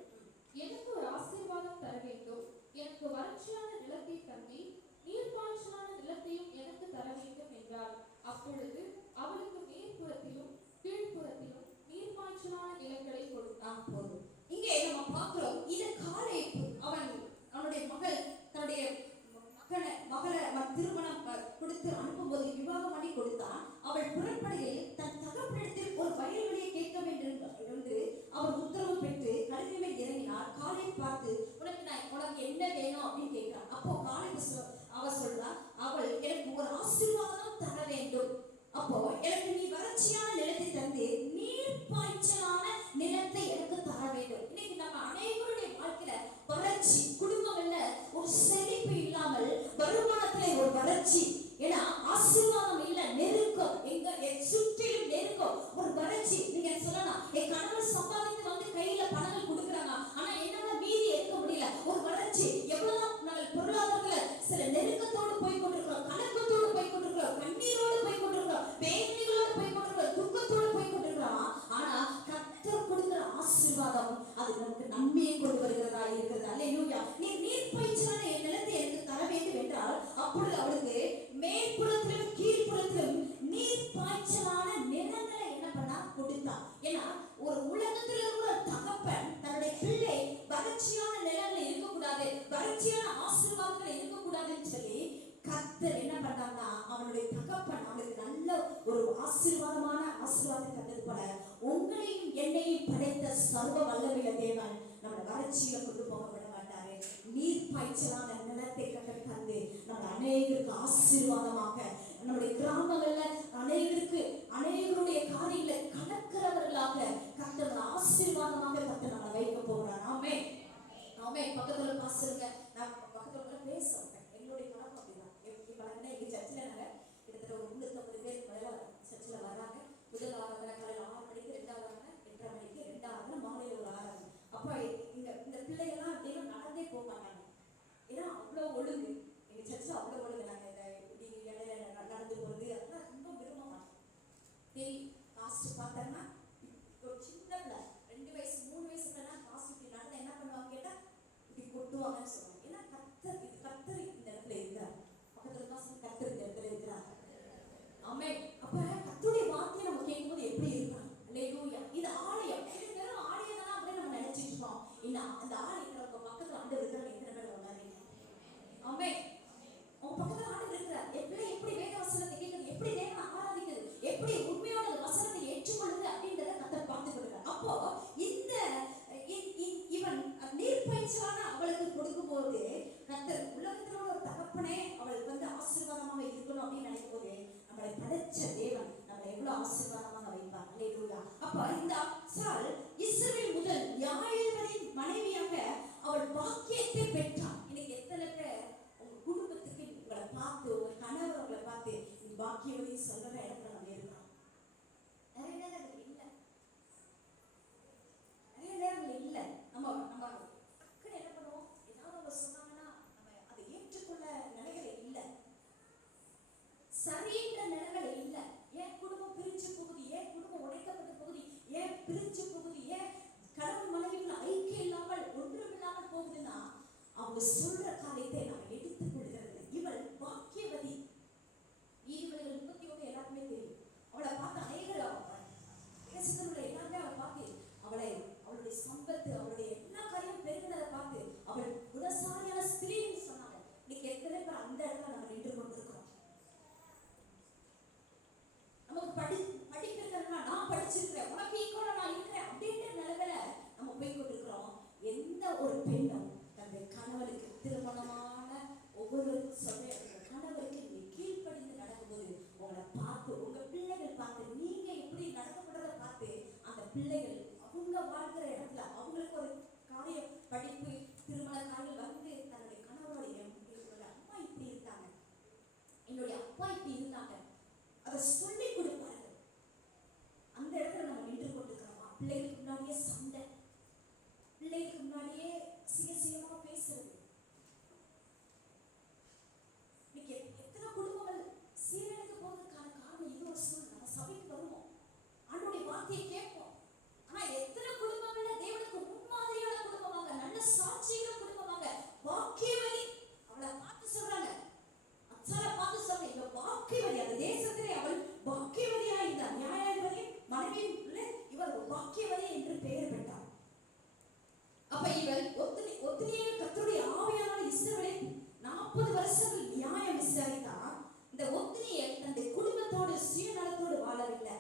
எனக்கு ஒரு ஆசீர்வாதம் தர வேண்டும், எனக்கு வறட்சியான நிலத்தை தந்தி நீர்ப்பாய்ச்சலான நிலத்தையும் எனக்கு தர வேண்டும் என்றாள். அப்பொழுது அவளுக்கு மேற்புறத்திலும் கீழ்ப்புறத்திலும் நீர்ப்பாய்ச்சலான நிலங்களை கொடுத்தான். போதும். இங்கே நம்ம பார்க்கிறோம், இது காலேப் அவனுடைய மகள் தன்னுடைய மகளை திருமணம் கொடுத்து அனுப்பும்போது விவாகம் பண்ணி கொடுத்தான். அவள் புறப்படுகையில் தன் தகப்பனிடத்தில் ஒரு வயல்வெளியை கேட்க வேண்டும் என்று அவர் உத்தரவு பெற்று கழுதை மேல் இறங்கினார். காலேப் பார்த்து, உனக்கு என்ன வேணும் அப்படின்னு கேட்கிறான். அப்போ காலேப் அவள் சொல்றா, அவள் எனக்கு ஒரு ஆசீர்வாதம் தர வேண்டும். அப்போ எனக்கு நீ வறட்சியான நிலத்தை தந்து நீர் பாய்ச்சலான நிலத்தை எனக்கு தர வேண்டும். இன்னைக்கு நம்ம அனைவருடைய வாழ்க்கையில வறட்சி, குடும்பங்கள்ல ஒரு செழிப்பு இல்லாமல் வருமானத்துல ஒரு வறட்சி, ஏன்னா ஆசீர்வாதம் இல்ல, நெருக்கம், எங்க சுற்றிலும் நெருக்கம், ஒரு வறட்சி. நீங்க சொல்லலாம், என் கணவர் சம்பாதித்து வந்து கையில பணங்கள் கொடுக்குறாங்க, ஆனா என்னால மீதி எடுக்க முடியல, ஒரு வறட்சி. எவ்வளவுதான் நாங்கள் பொருளாதாரத்துல சில நெருக்கத்தோடு போய் கொண்டிருக்கிறோம், கலக்கத்தோடு போய் கொண்டிருக்கிறோம், கண்ணீரோடு போய் கொண்டிருக்கிறோம், வேதனைகளோடு போய் கொண்டிருக்கிறோம், துக்கத்தோடு போய் கொண்டிருக்கிறோம். ஆனா கர்த்தர் கொடுக்கிற ஆசீர்வாதம் அது நமக்கு நன்மையை கொண்டு வருகிறதா இருக்கிறது. அல்லேலூயா. நீர் பாய்ச்சலான என் நிலத்தை எனக்கு தர வேண்டும் என்றால், அப்பொழுது அவளுக்கு மேற்புறத்திலும் கீழ்ப்புறத்திலும் நீர் பாய்ச்சலான நிலங்களை என்ன பண்ணா கொடுத்தா. ஏன்னா ஒரு உலகத்தில் இருக்கிற தகப்பன் தன்னுடைய பிள்ளை வறட்சியான நிலங்களை இருக்கக்கூடாது, வறட்சியான ஆசீர்வாதங்களை இருக்கக்கூடாதுன்னு சொல்லி கர்த்தர் என்ன பண்ணாங்கன்னா, அவனுடைய தகப்பன் அவனுக்கு நல்ல ஒரு ஆசீர்வாதத்தை தந்தது போல உங்களையும் என்னையும் படைத்த சர்வ வல்லமையுள்ள தேவன் நம்மளை வறட்சியில கொண்டு போக விட மாட்டாரு. நீர் பாய்ச்சலான நிலத்தை கர்த்தர் தந்து நம்ம அநேகருக்கு ஆசீர்வாதமாக, நம்முடைய கிராமங்கள்ல அநேகருடைய காரியங்களை கடக்கிறவர்களாக கர்த்தர் ஆசீர்வாதமாக கர்த்தர் நம்மளை வைக்க போகிறார். ஆமென், ஆமென். பக்கத்துல பாசுங்க, நான் பக்கத்துல பேசுறேன். என்னுடைய பழக்கம் அப்படிதான். எப்படி பழக்கம்னா, எங்க சர்ச்சில் நாங்கள் கிட்டத்தட்ட ஒரு 350 பேர் முதல்ல சர்ச்சில் வர்றாங்க. முதல் ஆராதனை காலையில் 6 மணிக்கு, 2வது ஆராதனை 8:30 மணிக்கு, 2வது ஆராதனை மாலையில் ஒரு ஆராதனை. அப்போ இந்த பிள்ளைகள்லாம் அப்படின்னா நடந்தே போக மாட்டாங்க, ஏன்னா அவ்வளோ ஒழுங்கு. எங்கள் சர்ச்சில் அவ்வளோ ஒழுங்கு. நாங்கள் இப்படி இடையில நடந்து போகிறது அதெல்லாம் ரொம்ப விரும்ப மாட்டோம். தெரியும், காஸ்ட் பார்த்தோம்னா ஒரு சின்ன பிள்ளை 2 வயசு 3 வயசு பிள்ளைனா காஸ்ட் இப்படி நடந்த என்ன பண்ணுவாங்க கேட்டால் இப்படி கொட்டுவாங்கன்னு சொல்லுவாங்க. ஏன்னா கர்த்தர் இந்த இடத்துல இருக்கிறார். பக்கத்துல காசு கர்த்தர் இந்த இடத்துல இருக்கிறார். ஆமென். அப்ப கர்த்தருடைய வார்த்தையை நம்ம கேட்கும்போது எப்படி இருக்கலாம். அல்லேலூயா. இது ஆலயம், இது வெறும் ஆலயம் தானா அப்படின்னு நம்ம நினைச்சிட்டு இருக்கோம். அந்த ஆலயத்துல உங்க பக்கத்துல ஆண்டவர் இருக்கிறார். எத்தனை பேர் வந்தாங்க? ஆமென். உங்க பக்கத்துல ஆண்டவர் இருக்கிறார். எப்படி வேத வசனத்தை கேட்குது, எப்படி தேவனை ஆராதிக்குது, எப்படி உண்மையோட வசனத்தை ஏற்றுக்கொள்ளுது அப்படின்றத கர்த்தர் பார்த்து கொடுக்கிறார். அப்போ இவன் நீர்ப்பாய்ச்சலான அவளுக்கு கொடுக்கும்போது கர்த்தர் உலகத்தில் உள்ள ஒரு தகப்பனே அவளுக்கு வந்து ஆசீர்வாதமாக இருக்கணும் அப்படின்னு நினைக்கும் போது நம்மளை படைச்ச தேவன் நம்மளை எவ்வளவு ஆசீர்வாதமாக வைப்பார். அல்லேலூயா. அப்ப இந்த அக்சால் இஸ்ரவேல் முதல் யாயேலின் மனைவியாக அவள் பாக்கியத்தை பெற்றாள். இன்னைக்கு எத்தனை பேர் உங்க குடும்பத்துக்கு உங்களை பார்த்து, உங்க கணவர் உங்களை பார்த்து நீ பாக்கியவதி சொல்ற இடத்துல நம்ம இருக்கணும். நிறைய நேரங்கள் இல்லை. நம்ம டக்குன்னு என்ன பண்ணுவோம், ஏதாவது அவங்க சொன்னாங்கன்னா நம்ம அதை ஏற்றுக்கொள்ள நிலைகளை இல்லை, சரின்ற நிலைகளை இல்லை. ஏன் குடும்பம் பிரிஞ்சு போகுது, ஏன் குடும்பம் உடைக்கப்பட்ட போகுது, ஏன் பிரிஞ்சு போகுது, ஏன் கடவுள் மனைவிக்குள்ள ஐக்கியம் இல்லாமல் ஒன்றும் இல்லாமல் போகுதுன்னா அவங்க சொல்ற காரியத்தை நம்ம எடுத்துக் கொள்கிறது. இவள் பாக்கியவதி. நீதிபதிகள் 31 எல்லாருக்குமே தெரியும். அவளை பார்த்து அநேகர் எல்லாருமே அவளை பார்த்து அவளுடைய சம்பத்து, அவளுடைய எல்லா காரியம் பெருகினதை பார்த்து அவள் குணசாலியான ஸ்திரீன்னு சொன்னாங்க. இன்னைக்கு எத்தனை பேர் அந்த இடத்துல நம்ம நின்று கொண்டிருக்கிறோம். நமக்கு படிப்பு இருக்கிறதுனா நான் படிச்சிருக்கிறேன், உனக்கு ஈக்குவலா நான் இருக்கிறேன் அப்படின்ற நிலைமையில நம்ம போய் கொண்டிருக்கிறோம். எந்த ஒரு பெண்ணும் தன்னுடைய கணவருக்கு திருமணமான ஒவ்வொருவருக்கும் சொல்ற கணவருக்கு நீங்க கீழ்ப்படிந்து நடக்கும்போது உங்களை பார்த்து, உங்க பிள்ளைகள் பார்த்து, நீங்க எப்படி நடக்கப்படுறத பார்த்து அந்த பிள்ளைகள் அவங்க வாழ்கிற இடத்துல அவங்களுக்கு ஒரு காரியம் படிப்பு திருமண காரியம் வந்து தன்னுடைய கணவருடைய என்னுடைய அம்மா இப்படி இருந்தாங்க, என்னுடைய அப்பா இப்படி இருந்தாங்க, அதை சொல்லி கொடுப்பாரு. அந்த இடத்துல நம்ம நின்று கொண்டிருக்கிறோமா? பிள்ளைகளுக்கு முன்னாடியே சண்டை, பிள்ளைகளுக்கு முன்னாடியே சிகசியமா பேசுறது. இன்னைக்கு எத்தனை குடும்பங்கள் சீரழிந்து போவதற்கான காரணம் இது ஒரு சூழ்நிலை. நம்ம சபைக்கு வருவோம், ஆண்டவருடைய வார்த்தையை கேட்போம், ஆனா எத்தனை குடும்பங்கள்ல தேவனுக்கு முன்மாதிரியான குடும்பமாக, நல்ல சாட்சியான குடும்பமாக, வாக்கியவதி அவளை பார்த்து சொல்றாங்க, அச்சால பார்த்து சொல்றாங்க, இவ வாக்கியவதி, அந்த தேசத்திலே அவள் வாக்கியவதியா இருந்தார். நியாயாதிபதி மனைவியின் இவர் வாக்கியவதி என்று பெயர் பெற்றார். அப்ப இவள் ஒத்தினியை கர்த்தருடைய ஆவியானவர் இஸ்ரவேலில் 40 வருஷங்கள் நியாயம் விசாரித்தார். இந்த ஒத்தினியை தன்னுடைய குடும்பத்தோடு சுயநலத்தோடு வாழவில்லை,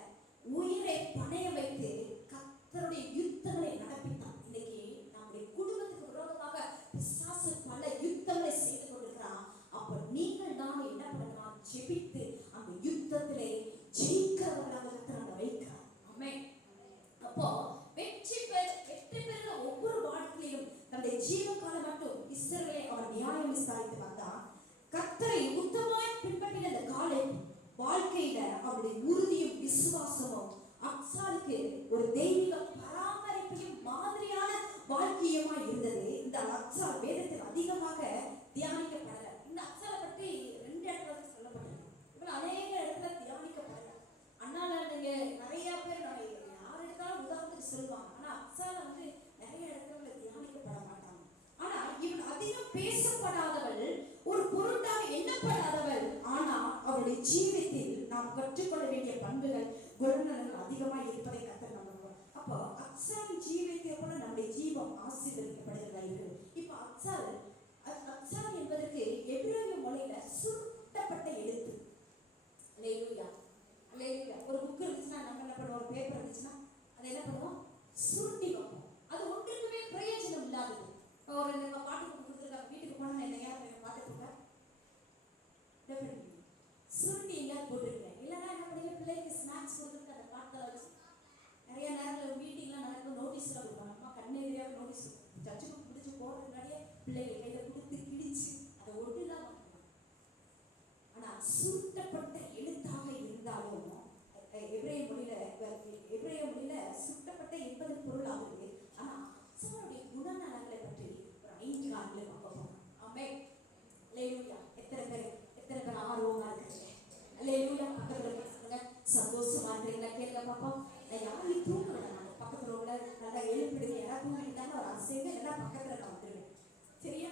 உயிரை பணைய வைத்து கர்த்தருடைய யுத்தங்களை நடப்பித்தார். இன்னைக்கு நம்முடைய குடும்பத்துக்கு விரோதமாக பிசாசு பல யுத்தங்களை செய்து கொண்டிருக்கிறான். அப்ப நீங்கள் நான் என்ன பண்ணலாம்? ஜெபித்து அந்த யுத்தத்திலே ஜெயிக்கிறவர்களாக கர்த்தர் நம்மை வைக்கிறார். ஆமென். அப்போ வெற்றி பெறுகிற ஒவ்வொரு வாழ்க்கையிலும் தன்னுடைய ஜீவகாலம் மட்டும் இஸ்ரவேலை அவர் நியாயம் விசாரித்து வந்தார். கர்த்தரை உத்தமாய் பின்பற்றின அந்த காலை வாழ்க்கையில அவருடைய உறுதியும் விசுவாசமும் அக்சாலுக்கு ஒரு தெய்வீக பராமரிப்பையும் மாதிரியான வாழ்க்கையுமா இருந்தது. இந்த அக்சால் வேதத்தில் அதிகமாக தியானிக்கப்படல. இந்த அக்சாலை பற்றி 2 இடத்துல சொல்லப்பட்டது, இவன் அநேக இடத்துல தியானிக்கப்படல. அண்ணால நீங்க நிறைய பேர் யார் எடுத்தாலும் உதாரணத்துக்கு சொல்லுவாங்க, ஆனா அக்சால வந்து நிறைய இடத்துல தியானிக்கப்பட மாட்டாங்க. ஆனா இவன் அதிகம் பேசப்படாதவள், ஒரு பொருட்டாக எண்ணப்படாதவள், ஆனா அவருடைய ஜீவியத்தில் நாம் கற்றுக்கொள்ள வேண்டிய பண்புகள் குணநலன்கள் அதிகமாக இருப்பதை கர்த்தர் நம்புவோம். அப்போ அக்சாலின் ஜீவியத்தை போல நம்முடைய ஜீவம் ஆசீர்வதிக்கப்படுகிறதா இருக்குது. இப்போ அக்சால் என்பதற்கு எபிரேய மொழியில சுருட்டப்பட்ட எழுத்து. அல்லேலூயா, அல்லேலூயா. ஒரு புக் இருந்துச்சுன்னா நம்ம என்ன பண்ணுவோம்? ஒரு பேப்பர் இருந்துச்சுன்னா அதை என்ன பண்ணுவோம்? சுருட்டி வைப்போம். அது ஒன்றுக்குமே பிரயோஜனம் இல்லாதது. ஒரு நம்ம பாட்டு கொடுத்துருக்காங்க, வீட்டுக்கு போனா என்ன யார் பாத்துட்டு சுருட்டி எங்கேயாவது போட்டுருக்கேன். இல்லைன்னா என்ன பண்ணீங்க? பிள்ளைக்கு ஸ்நாக்ஸ் கொடுத்துருக்கு அந்த பாட்டை வச்சு நிறைய நேரத்தில் மீட்டிங்லாம் நடக்கும், நோட்டீஸ்லாம் கொடுப்பாங்க. அம்மா கண்ணெதிரியாக நோட்டீஸ் சர்ச்சுக்கு பிடிச்சி போகிறதுக்கு முன்னாடியே பிள்ளைகள் கையில் கொடுத்து கிழிச்சு அதை ஒட்டுதான் பண்ணுவாங்க. ஆனால் சுருட்டப்பட்ட எழுத்தாக இருந்தாலும் எபிரேய மொழியில சுருட்டப்பட்ட என்பது பொருள் ஆகுது. ஆனால் அக்சாலுடைய குணநலங்களை பற்றி ஒரு 5 நாட்கள் பார்க்க போகிறோம். ஆமென். அல்லேலூயா. எத்தனை பேர் ஆர்வமா இருக்கிறீங்க? அல்லேலூயா. பக்கத்துல பேசுங்க, சந்தோஷமா இருக்கிறீங்களா? கேளுங்க பாப்பா. நான் யாரையும் தூங்க விட பக்கத்துல உள்ள நல்லா எழுப்பிடுங்க. யாராவது தூங்கிட்டாங்க ஒரு அசைங்க, எல்லாம் பக்கத்துல நான் வந்துடுவேன். சரியா?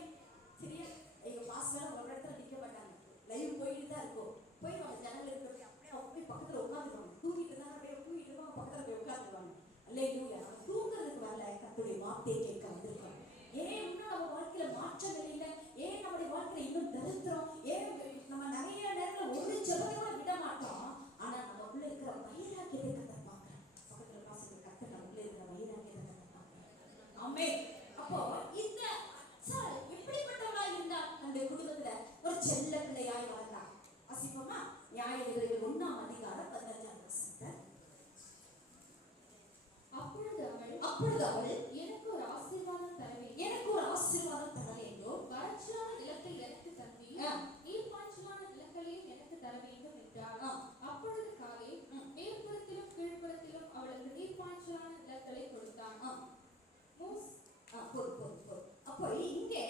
சரியா? எங்க பாஸ்டர் ஒரு இடத்துல நிற்க மாட்டாங்க, லைவ் போயிட்டு தான் இருக்கும். போய் அவங்க ஜனங்கள் இருக்கிற அப்படியே அவங்க போய் பக்கத்துல உட்காந்துருவாங்க. தூங்கிட்டு இருந்தாங்க, அப்படியே தூங்கிட்டு இருப்பாங்க, பக்கத்துல போய் உட்காந்துருவாங்க. அல்லேலூயா. தூங்குறதுக்கு வரல, கர்த்தருடைய வார்த்தையை கேட்க வந்திருக்கோம். ஏன் இன்னும் நம்ம வாழ்க்கையில மாற்றங்கள் இல்லை? ஏன் நம்முடைய வாழ்க்கையில இன்னும் தரித்திரம்? ஏன் நம்ம நிறைய நேரத்துல ஒரு ஜெபத்தோட விட மாட்டோம்? ஆனா நமக்குள்ள இருக்கிற வைராக்கியத்தை கர்த்தர் பார்க்கிறோம். பக்கத்துல பாசத்துல கர்த்தர் நமக்குள்ள இருக்கிற வைராக்கியத்தை கர்த்தர் பார்க்கிறோம். ஆமென். அப்போ இந்த அக்சால் எப்படிப்பட்டவளா இருந்தா? அந்த குடும்பத்துல ஒரு செல்ல பிள்ளையாய் வளர்ந்தா. வாசிப்போமா? நியாயாதிபதிகள் 1ஆம் அதிகாரம் 15ஆம் வசனத்தை. அப்பொழுது அவள் எனக்கு ஒரு ஆசீர்வாதம் தர வேண்டும், வறட்சியான நிலத்தை எனக்கு தந்தி, நீர்ப்பாய்ச்சலான நிலங்களையும் எனக்கு தர வேண்டும் என்றார். அப்பொழுது காலே மேற்புறத்திலும் கீழ்ப்புறத்திலும் அவளுக்கு நீர்ப்பாய்ச்சலான நிலங்களை கொடுத்தான். அப்போ இங்கே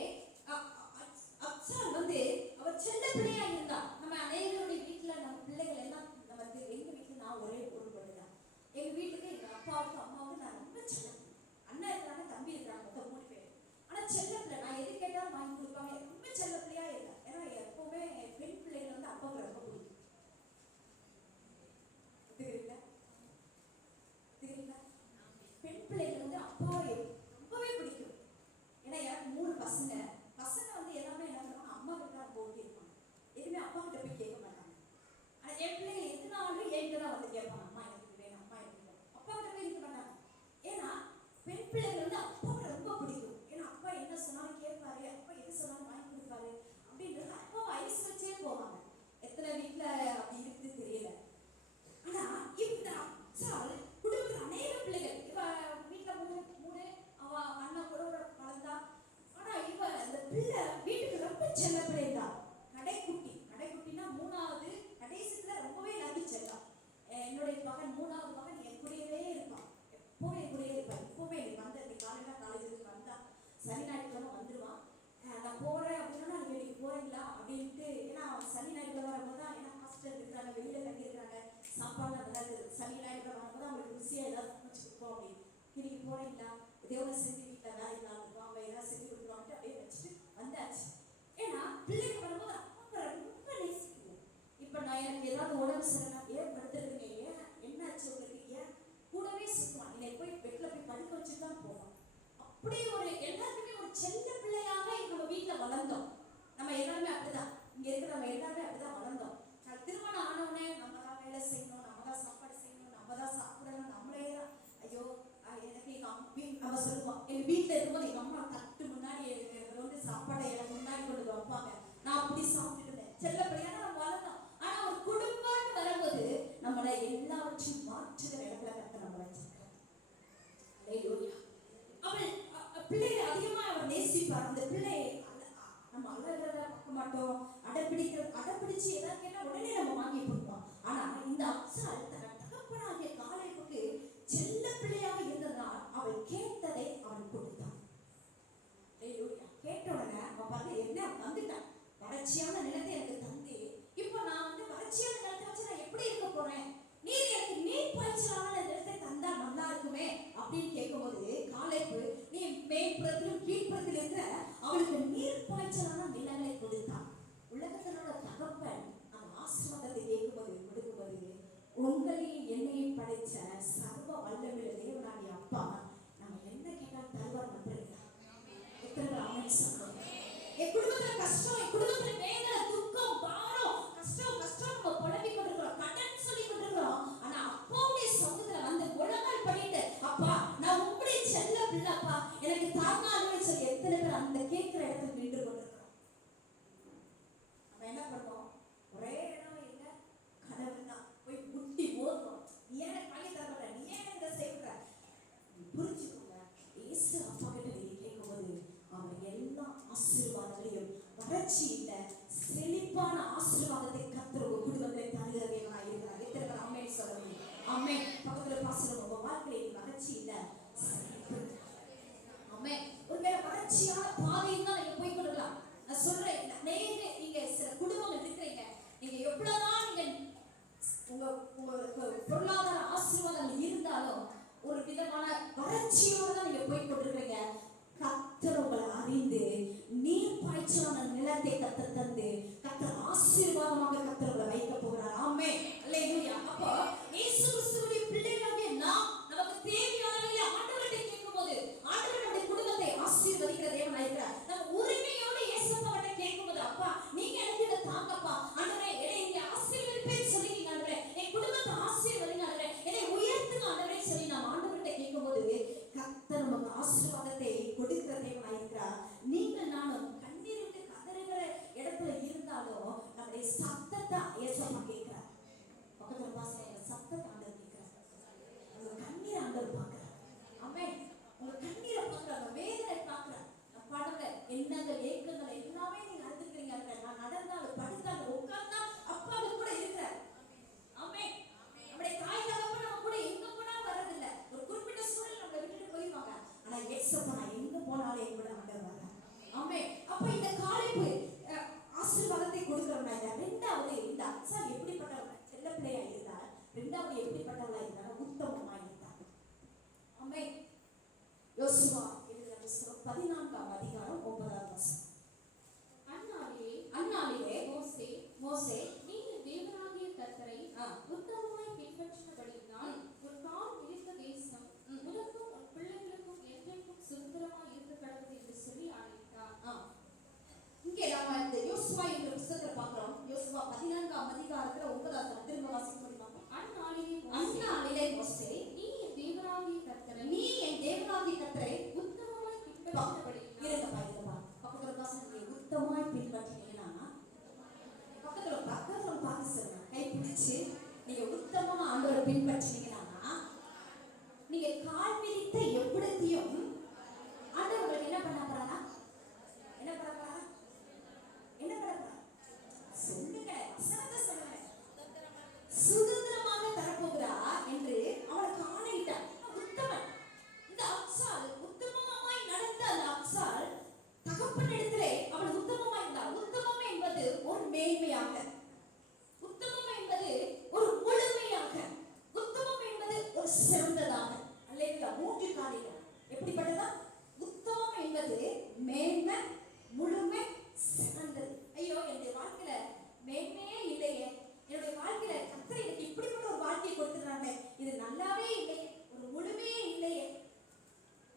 அக்சால் வந்து அவர் செல்ல பிள்ளையா இருந்தா. நம்ம அனைவருடைய வீட்டுல நம்ம பிள்ளைகள் எல்லாம் நமக்கு, எங்க வீட்டுல நான் ஒரே பொருள் பண்ணுறேன். எங்க வீட்டுக்கு எங்க அப்பாவுக்கு அம்மாவுக்கு நான் ரொம்ப செல்ல, அண்ணா இருக்கிறாங்க, தம்பி இருக்கிறாங்க, மொத்தம் 3 பேர். ஆனா செல்ல பிள்ளை, நான் எது கேட்டாலும் வாங்கி கொடுப்பாங்க. ரொம்ப செல்ல பிள்ளையா இல்லை. ஏன்னா எப்பவுமே பெண் பிள்ளைகள் வந்து அப்பாவுக்கு ரொம்ப பிடிக்கும். பெண் பிள்ளைகள் வந்து அப்பாவை ரொம்பவே பிடிக்கும். ஏன்னா எனக்கு 3 பசங்க வந்து எல்லாமே என்ன பண்ணுவாங்க? அம்மா கிட்ட தான் போட்டி இருப்பாங்க. எதுவுமே அப்பா கிட்ட போய் கேட்க மாட்டாங்க. ஆனா என் பிள்ளைங்க எதுனாலும் என்கிட்ட தான் வந்து கேட்பாங்க, அம்மா எனக்கு வேணும், அம்மா எனக்கு வேணும். அப்பா கிட்ட போய் இருக்க மாட்டாங்க. ஏன்னா பெண் பிள்ளைகள் வந்து அப்பாவை ரொம்ப பிடிக்கும். ஏன்னா அப்பா என்ன சொன்னாலும் கேட்பாரு, அப்பா எது சொன்னாலும் வாங்கி கொடுப்பாரு அப்படின்ற என்னுடைய மகன் 3வது மகன் என் கூடவே இருப்பான். எப்பவுமே என் கூடவே இருப்பான். எப்பவுமே எனக்கு வந்து இன்னைக்கு காலேஜுக்கு வந்தா சனி ஞாயிற்றுக்கிழமை வந்துடுவான். நான் போறேன் அப்படின்னா நீங்க இன்னைக்கு போறீங்களா அப்படின்ட்டு, ஏன்னா சனி ஞாயிற்றுக்கிழமை வரும்போது தான், ஏன்னா ஹாஸ்டல் இருக்கிறாங்க, வெளியில தங்கி இருக்கிறாங்க, சாப்பாடு நல்லா இருக்குது. சனி ஞாயிற்றுக்கிழமை வரும்போது அவங்களுக்கு ருசியா ஏதாவது சமைச்சு கொடுப்போம் அப்படின்னு. இன்னைக்கு போறீங்களா, இதோட செஞ்சு வீட்டில் வேலை இல்லாமல் அவங்க ஏதாவது செஞ்சு கொடுக்குறான்ட்டு அப்படியே வச்சுட்டு வந்தாச்சு. ஏன்னா பிள்ளைங்க வரும்போது அவங்க ரொம்ப நேசிக்குவோம். இப்ப நான் எனக்கு ஏதாவது உடம்பு சரியில்லை, ஏன் படுத்துறதுங்க, ஏன் என்னாச்சு உங்களுக்கு, ஏன் கூடவே சுத்துவான். என்னை போய் பெட்ல போய் படுக்க வச்சுட்டு தான் போவான். அப்படி ஒரு எல்லாருக்குமே ஒரு செல்ல பிள்ளையாக நம்ம வீட்டுல வளர்ந்தோம். நம்ம எல்லாருமே அப்படிதான், இங்க இருக்கிற நம்ம எல்லாருமே அப்படிதான் வளர்ந்தோம். திருமணம் ஆனவுடனே நம்ம தான் வேலை செய்யணும், நம்ம தான் சாப்பாடு செய்யணும், நம்ம தான் சாப்பிடணும், நம்மளே தான். ஐயோ எனக்கு நம்ம சொல்லுவோம், எங்க வீட்டுல இருக்கும்போது எங்க அம்மா தட்டு முன்னாடி வந்து சாப்பாடை எனக்கு முன்னாடி கொண்டு வைப்பாங்க. நான் அப்படி சாப்பிட்டுட்டு இருந்தேன். செல்ல பிள்ளையாக நம்ம வளர்ந்தோம். ஆனா ஒரு குடும்பம்னு வரும்போது நம்மளை எல்லாவற்றையும் மாற்றுகிற இடத்துல கத்த நம்ம வச்சிருக்கிறோம். அவள் பிள்ளையை அதிகமா அவர் நேசிப்பார். அந்த பிள்ளையை நம்ம அழகிறத பார்க்க மாட்டோம், அடப்பிடிச்சு ஏதாவது கேட்டா உடனே நம்ம வாங்கி கொடுப்போம். ஆனா இந்த அப்சால் தன் தகப்பனாகிய காலேபுக்கு செல்ல பிள்ளையாக இருந்ததால் அவள் கேட்டதை அவன் கொடுத்தான். கேட்ட உடனே அவன் பாருங்க என்ன வந்துட்டான், வறட்சியான நிலத்தை எனக்கு தந்து, இப்போ நான் வந்து வறட்சியான நிலத்தை வச்சு நான் எப்படி இருக்க போறேன், நீர் எனக்கு நீர் பாய்ச்சலான நிலத்தை தந்தா நல்லா இருக்குமே அப்படின்னு கேட்கும்போது, காலேபு நீ மேற்புறத்திலும் கீழ்ப்புறத்தில் இருக்கிற அவளுக்கு நீர் பாய்ச்சலான நிலங்களை கொடுத்தான். உலகத்தினோட தகப்பன் அந்த ஆசீர்வாதத்தை கொடுக்கும்போது உங்களையும் என்னையும் படைச்ச சர்வ வல்லமையுள்ள தேவனாகிய அப்பா நம்ம என்ன கேட்டாலும் தருவார். நம்புறீங்களா? எத்தனை ஆமென் சொல்லுங்க. என் குடும்பத்துல கஷ்டம், என் குடும்பத்துல வேதனை, துக்கம், பாரம், கஷ்டம் நம்ம புலம்பிக் கொண்டிருக்கிறோம், கடன் சொல்லி கொண்டிருக்கிறோம். ஆனா அப்பாவுடைய சொந்தத்துல வந்து முழங்கால் பண்ணிட்டு, அப்பா நான் உங்களுடைய செல்ல பிள்ளைப்பா எனக்கு தாங்காதுன்னு சொல்லி எத்தனை பேர் அந்த கேட்கிற இடத்துல நின்று கொண்டிருக்கிறோம். நம்ம என்ன பண்ணுவோம், ஒரே இடம் இல்ல கடவுள் தான் போய் முட்டி மோதுவோம். நீ ஏன் பழி தரப்பட, நீ ஏன் இதை செய்யற, புரிஞ்சுக்கோங்க. இயேசு அப்பா கிட்ட நீங்க கேட்கும்போது அவர் எல்லா ஆசீர்வாதங்களையும் வறட்சி இல்ல செழிப்பான ஆசீர்வாதத்தை கர்த்தர் உங்க குடும்பத்தை தருகிற தேவனாய் இருக்கிறார். எத்தனை பேர் ஆமென் சொல்லுங்க? ஆமென். பக்கத்துல பாசுறோம், உங்க வாழ்க்கையில வறட்சி இல்ல செழிப்பு. ஆமென். ஒருவேளை வறட்சியான பாதையில் தான் நீங்க போய் கொள்ளலாம். நான் சொல்றேன், நீங்க சில குடும்பங்கள் இருக்கிறீங்க, நீங்க எவ்வளவுதான் நீங்க உங்களுக்கு பொருளாதார ஆசீர்வாதங்கள் இருந்தாலும் ஒரு விதமான வறட்சியோடு தான் நீங்க போய் கொண்டிருக்கிறீங்க. கர்த்தர் உங்களை அறிந்து நீர் பாய்ச்சலான நிலத்தை கர்த்தர் தந்து கர்த்தர் ஆசீர்வாதமாக கர்த்தர் உங்களை வைக்க போகிறார். ஆமென். அல்லேலூயா. அப்போ இயேசு கிறிஸ்துவின் பிள்ளைகளாகிய நமக்கு தேவையானவைகளை ஆண்டவர்கிட்ட கேட்கும்போது ஆண்டவர் நம்முடைய குடும்பத்தை ஆசீர்வதிக்கிற தேவனாய் இருக்கிறார். நம்ம உரிமையோடு இயேசுவிட்ட கேட்கும்போது, அப்பா நீங்க எனக்கு இதை தாங்கப்பா, ஆண்டவரே என்னை நீங்க ஆசீர்வதிப்பேன்னு சொல்லிட்டீங்க, ஆண்டவரே என் குடும்பத்தை ஆசீர்வதிங்க, ஆண்டவரே என்னை உயர்த்துங்க ஆண்டவரே சொல்லி நாம் ஆண்டவர்கிட்ட கேட்கும்போது கர்த்தர் நமக்கு ஆசீர்வாதத்தை கொடுக்கிற தேவனாய் இருக்கிறார். நீங்கள் நானும் கண்ணீர் விட்டு கதறுகிற இடத்துல இருந்தாலும் நம்முடைய சத்தத்தை இயேசுவா கேட்கிறார். பக்கத்துல பாசன சத்தத்தை ஆண்டவர் கேட்கிறார், உங்க கண்ணீர் ஆண்டவர் பார்க்கிறார். ஆமென். உங்க கண்ணீரை பார்க்கிறார், வேதனை பார்க்கிறார். நான் பாடுற எண்ணங்கள் ஏக்கங்கள் எல்லாமே நீங்க அழுதுக்கிறீங்க. நான் நடந்தாலும் படுத்தாலும் உட்கார்ந்தா அப்பாவுக்கு கூட இருக்கிறார். ஆமென். நம்முடைய தாய் தகப்பன் நம்ம கூட எங்க போனாலும் வர்றதில்லை. ஒரு குறிப்பிட்ட சூழல் நம்மளை விட்டுட்டு போயிடுவாங்க. ஆனா ஏசப்பா நான் எங்க போனாலும் என் கூட ஆண்டவர் வர்றார். ஆமென். அப்ப இந்த காலேபு ஆசீர்வாதத்தை கொடுக்கிறவனா இருந்தார். ரெண்டாவது இந்த அப்சால் எப்படிப்பட்டவங்க, செல்ல பிள்ளையா இருந்தார். ரெண்டாவது எப்படிப்பட்டவளா இருந்தார், உத்தமமா இருந்தார். ஆமென். யோசுவா எழுதின புத்தகம் 14ஆம் அதிகாரம் 9ஆம் வசனம். அந்நாளிலே மோசே நீ தேவனாகிய கர்த்தரை உத்தமமாய் பின்பற்றினபடியினால் உன் கால் மிதித்த தேசம் உனக்கும் உன் பிள்ளைகளுக்கும் என்றைக்கும் சுதந்திரமாய் இருக்க கடவுள் என்று சொல்லி ஆணையிட்டார். இங்கே நாம இந்த யோசுவா என்ற புத்தகத்தை பார்க்கிறோம். யோசுவா 14ஆம் அதிகாரத்துல 9ஆம் வசனம் திரும்ப வாசிக்க முடியுமா? அந்நாளிலே மோசே நீ என் தேவனாகிய கர்த்தரை உத்தமமாய் பின்பற்றினபடியினால் இருங்கப்பா பக்கத்துல பாசன உத்தமமாய் பின்பற்றினீங்கன்னா பக்கத்துல பார்க்க சொல்லுங்க, கை பிடிச்சு நீங்க உத்தமமா ஆண்டவரை பின்பற்றினீங்கன்னா நீங்க கால் மிதித்த எப்படியும் ஆண்டவர் என்ன பண்ண போறாரா? என்ன பண்ண போறாரா? சொல்லுங்க, வசனத்தை சொல்லுங்க. சுதந்திரமாக தரப்போகிறார். மேன்மையாக, உத்தமம் என்பது ஒரு முழுமையாக, உத்தமம் என்பது ஒரு சிறந்ததாக. அல்லேலூயா. 3 காரியங்கள். எப்படிப்பட்டதா? உத்தமம் என்பது மேன்மை, முழுமை, சிறந்தது. ஐயோ, என்னுடைய வாழ்க்கையில மேன்மையே இல்லையே, என்னுடைய வாழ்க்கையில கர்த்தர் எனக்கு இப்படிப்பட்ட ஒரு வாழ்க்கையை கொடுத்துறாங்க, இது நல்லாவே இல்லையே, ஒரு முழுமையே இல்லையே.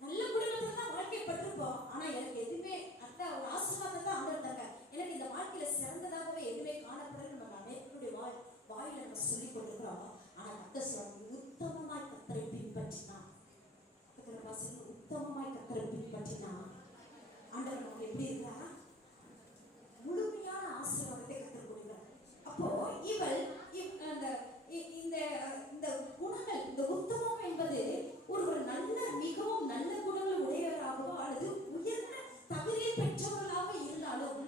நல்ல குடும்பத்துல தான் வாழ்க்கை பெற்றிருப்போம், ஆனா எனக்கு எதுவுமே அந்த ஒரு ஆசீர்வாதம் தான் ஆண்டவர் தந்தாங்க, எனக்கு இந்த வாழ்க்கையில சிறந்ததாகவே எதுவுமே காணப்படல. நம்ம அனைவருடைய வாயில நம்ம சொல்லிக் கொண்டிருக்கிறோம். ஆனா கர்த்தர் சொல்றாங்க, உத்தமமாய் கர்த்தரை பின்பற்றினா, உத்தமமாய் கர்த்தரை பின்பற்றினா ஆண்டவர் நமக்கு எப்படி இருக்கிறாரா? முழுமையான ஆசீர்வாதத்தை கர்த்தர் கொடுக்கிறார். அப்போ இவள் இந்த குணங்கள், இந்த உத்தமம் என்பது ஒரு நல்ல, மிகவும் நல்ல குணங்கள் உடையவராகவோ அல்லது உயர்ந்த தகுதியை பெற்றவர்களாக இருந்தாலும்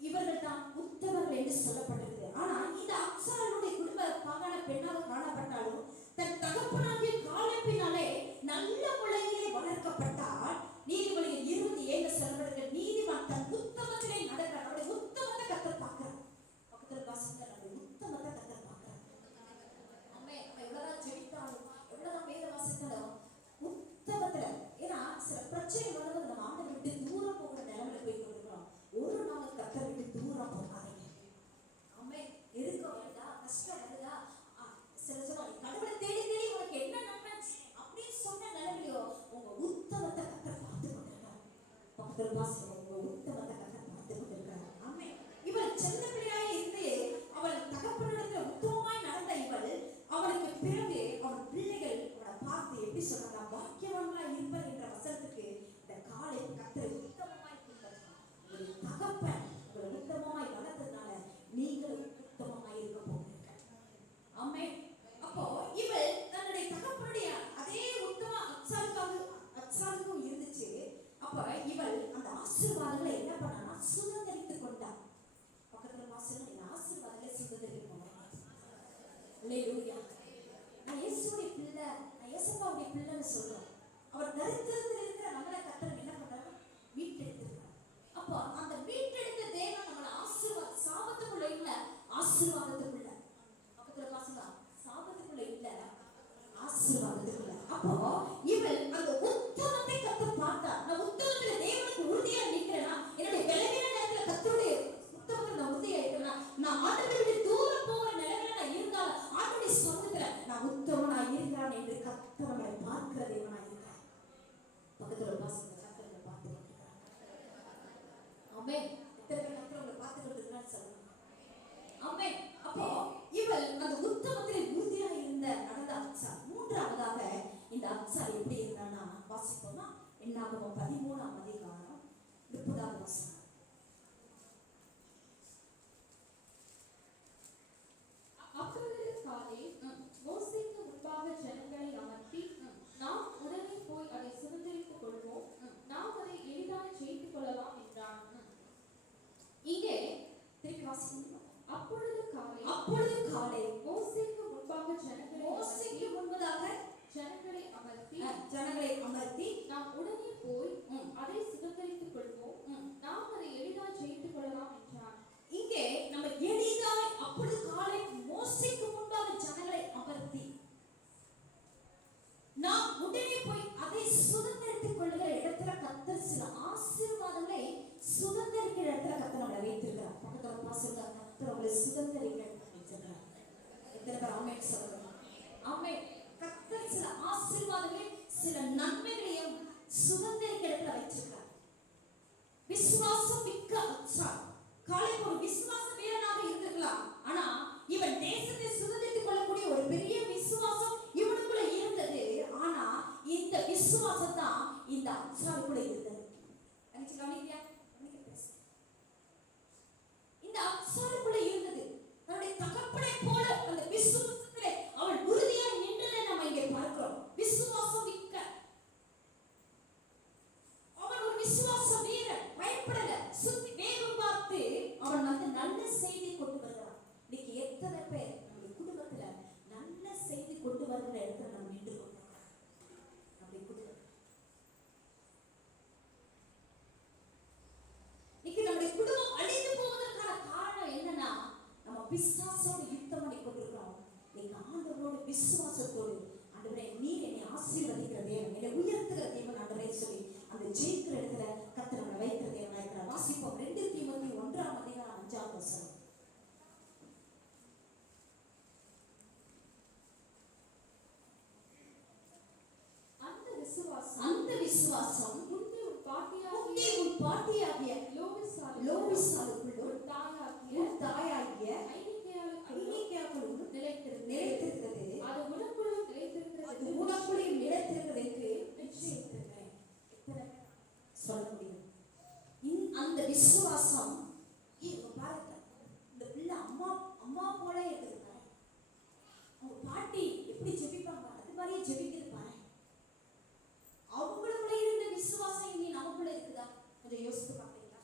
இவர்கள் தான் உத்தமர்கள் என்று சொல்லப்பட்டிருக்கு. ஆனா இந்த அக்சாளுடைய குடும்ப பாகான பெண்ணாக காணப்பட்டாலும் தன் தகப்பனாகிய காலேபினாலே நல்ல முறையிலே வளர்க்கப்பட்டால், நீதிமொழிகள் 27 சொல்லப்படுகிற நீதிமான் தன் உத்தமத்திலே நடக்கிறார். அவருடைய உத்தமத்தை கர்த்தர் பார்க்கிறார். பக்கத்துல பாசங்க, நம்முடைய உத்தமத்தை கர்த்தர் பார்க்கிறார். அம்மே, நம்ம எவ்வளவுதான் ஜெபித்தாலும், எவ்வளவுதான் வேத வாசித்தாலும் உத்தமத்துல, ஏன்னா சில பிரச்சனை வரும்போது நம்ம ஆண்டவரை விட்டு தூரம் போகிற நிலைமையில போய் கொண்டிருக்கிறோம். ஒரு நாள் கர்த்தரை விட்டு தூரம் போகாதீங்க. அம்மே, எதுக்க வருதா, கஷ்டம் வருதா, சில சொல்லுவாங்க கடவுளை தேடி தேடி உனக்கு என்ன நன்மை அப்படின்னு சொன்ன நிலைமையோ உங்க உத்தமத்தை கர்த்தர் பார்த்து கொண்டிருக்காரு. பக்கத்துல வாசம், உங்க உத்தமத்தை கர்த்தர் பார்த்து கொண்டிருக்காரு. ஆமே. இவள் சின்ன பிள்ளையாய் இருந்து அவள் தகப்பனிடத்துல உத்தமமாய் நடந்த இவள், அவளுக்கு பிறகு அவள் பிள்ளைகள் அவளை பார்த்து எப்படி சொல்றாங்க, பாக்கியவான்களா இருப்பார் என்ற வசனத்துக்கு இந்த காலை கர்த்தரை உத்தமமாய் பின்பற்றினார். ஒரு தகப்பன் உங்களை உத்தமமாய் வளர்த்ததுனால நீங்களும் உத்தமமாய் இருக்க போகிறீங்க. ஆமே. அப்போ இவள் தன்னுடைய தகப்பனுடைய அதே உத்தம அக்சாலுக்கும் இருந்துச்சு. அப்ப இவள் அந்த ஆசீர்வாதங்களை என்ன பண்ணா, சுதந்திரித்துக் கொண்டார். பக்கத்துல வாசல், இந்த ஆசீர்வாதங்களை சுதந்திரிக்கணும். அல்லேலூயா. நான் இயேசுவுடைய பிள்ளை, நான் இயேசுவுடைய பிள்ளைன்னு சொல்றோம். அவர் தரித்திரத்தில் இருக்கிற நம்மளை கர்த்தர் என்ன பண்றாரு, மீட்டெடுத்திருக்கிறார். அப்போ அந்த மீட்டெடுத்த தேவன் நம்மளை சாபத்துக்குள்ள இல்ல, ஆசீர்வாதத்துக்குள்ள, பக்கத்துல வாசலா, சாபத்துக்குள்ள இல்ல, ஆசீர்வாதத்துக்குள்ள. அப்போ இவள் அந்த உத்தமத்தை கர்த்தர் பார்த்தா, நான் உத்தமத்துல தேவனுக்கு உறுதியா நிக்கிறேனா, என்னுடைய பலவீன நேரத்துல கர்த்தருடைய உத்தமத்துல நான் உறுதியா இருக்கிறேனா, நான் ஆண்டவரை விட்டு தூரம் போகிற நிலைமையில நான் இருந்தாலும் ஆண்டவருடைய சொந்தத்துல நான் உத்தமனா இருக்கிறேன் என்று கர்த்தர் நம்மளை பார்க்கிற தேவனா இருக்கிறார். பக்கத்துல வாசல கர்த்தரை பார்த்து கொண்டிருக்கிறார். ஆமென். எத்தனை கர்த்தர் உங்களை பார்த்து கொண்டிருக்கிறார் சொல்லுங்க. ஆமென். அப்போ இவள் அந்த உத்தமத்தில் உறுதியாக இருந்த நடந்த அக்சால். மூன்றாவதாக இந்த அக்சால் எப்படி இருந்தான்னா வாசிப்போமா, என்னாகமம் 13ஆம் அதிகாரம் 30வது வசனம். அப்பொழுது காலே மோசேக்கு முன்பாக ஜனங்களை அமர்த்தி, நாம் உடனே போய் அதை சுதந்திரித்துக் கொள்வோம், நாம் அதை எளிதாக ஜெயித்துக் கொள்ளலாம் என்றான். இங்கே திருப்பி வாசிக்கணும். அப்பொழுது காலே மோசேக்கு முன்பதாக ஜனங்களை அமர்த்தி நாம் உடனே போய் அதை சுதந்திரித்துக் கொள்வோம், நாம் அதை எளிதாக ஜெயித்துக் கொள்ளலாம் என்றான். இங்கே நம்ம எளிதாய், அப்பொழுது காலை மோசேக்கு முன்பாக ஜனங்களை அமர்த்தி நாம் உடனே போய் அதை சுதந்திரித்துக் கொள்கிற இடத்துல கர்த்தர் சில ஆசீர்வாதங்களை சுதந்திரிக்கிற இடத்துல கர்த்தர் நம்மளை வைத்திருக்கிறார். பக்கத்துல பாசுங்க, கர்த்தர் உங்களை சுதந்திரிக்க வைத்திருக்கிறார். எத்தனை பேர் ஆமென் சொல்லுங்க. ஆமென். கர்த்தர் சில ஆசீர்வாதங்களை, சில நன்மைகளையும் சுதந்திரிக்கிற இடத்துல வச்சிருக்கிறார். விசுவாசம் மிக்க அக்சால் காலேப் ஒரு விசுவாச வீரனாக இருந்திருக்கலாம், ஆனா இவன் தேசத்தை சுதந்திரித்துக் கொள்ளக்கூடிய ஒரு பெரிய விசுவாசம் இவனுக்குள்ள இருந்தது. ஆனா இந்த விசுவாசம் தான் இந்த அக்சாலுக்குள்ள இருந்தது. இந்த அக்சாலுக்குள்ள இருந்தது. தன்னுடைய தகப்பனை போல அந்த விசுவாசத்திலே அவள் உறுதியாய் நின்றதை நம்ம இங்கே பார்க்கிறோம். விசுவாசம் மிக்க அவன் ஒரு விசுவாச வீரன், பயப்படல, சுத்தி வேகம் பார்த்து அவன் வந்து நல்ல செய்தி கொண்டு வருகிறான். இன்னைக்கு எத்தனை பேர் நம்முடைய குடும்பத்துல நல்ல செய்தி கொண்டு வருகிற இடத்துல நம்ம நின்று கொண்டிருக்கிறோம். நம்முடைய குடும்பம் பிசாசோடு யுத்தம் பண்ணி கொண்டிருக்கிறோம். நீங்க ஆண்டவரோட விசுவாசத்தோடு ஆண்டவரே நீர் என்னை ஆசீர்வதிக்கிற தேவன், என்னை உயர்த்துகிற தேவன் ஆண்டவரே சொல்லி அந்த ஜெயிக்கிற இடத்துல கர்த்தர் நம்மை வைக்கிற தேவனாக இருக்கிறார். வாசிப்போம் 2 தீமோத்தேயு 1:5. அந்த விசுவாசம் முந்தி உன் பாட்டியாகிய லோவிசாலுக்குள்ளோ உன் தாயாகிய ஐனிக்கேயாளுக்குள்ளோ நிலைத்திருக்கிறது. அது உனக்குள்ளும் நிலைத்திருக்கிறது என்று நிச்சயித்திருக்கிறேன். சொல்ல முடியும். அந்த விசுவாசம் பாருங்க, இந்த பிள்ளை அம்மா போல இருக்கிறாங்க. அவங்க பாட்டி எப்படி ஜெபிப்பாங்க அது மாதிரியே ஜெபிக்கிறது பாரு. அவங்களுக்குள்ள இருந்த விசுவாசம் இனி நமக்குள்ள இருக்குதா? கொஞ்சம் யோசித்து பாத்தீங்களா?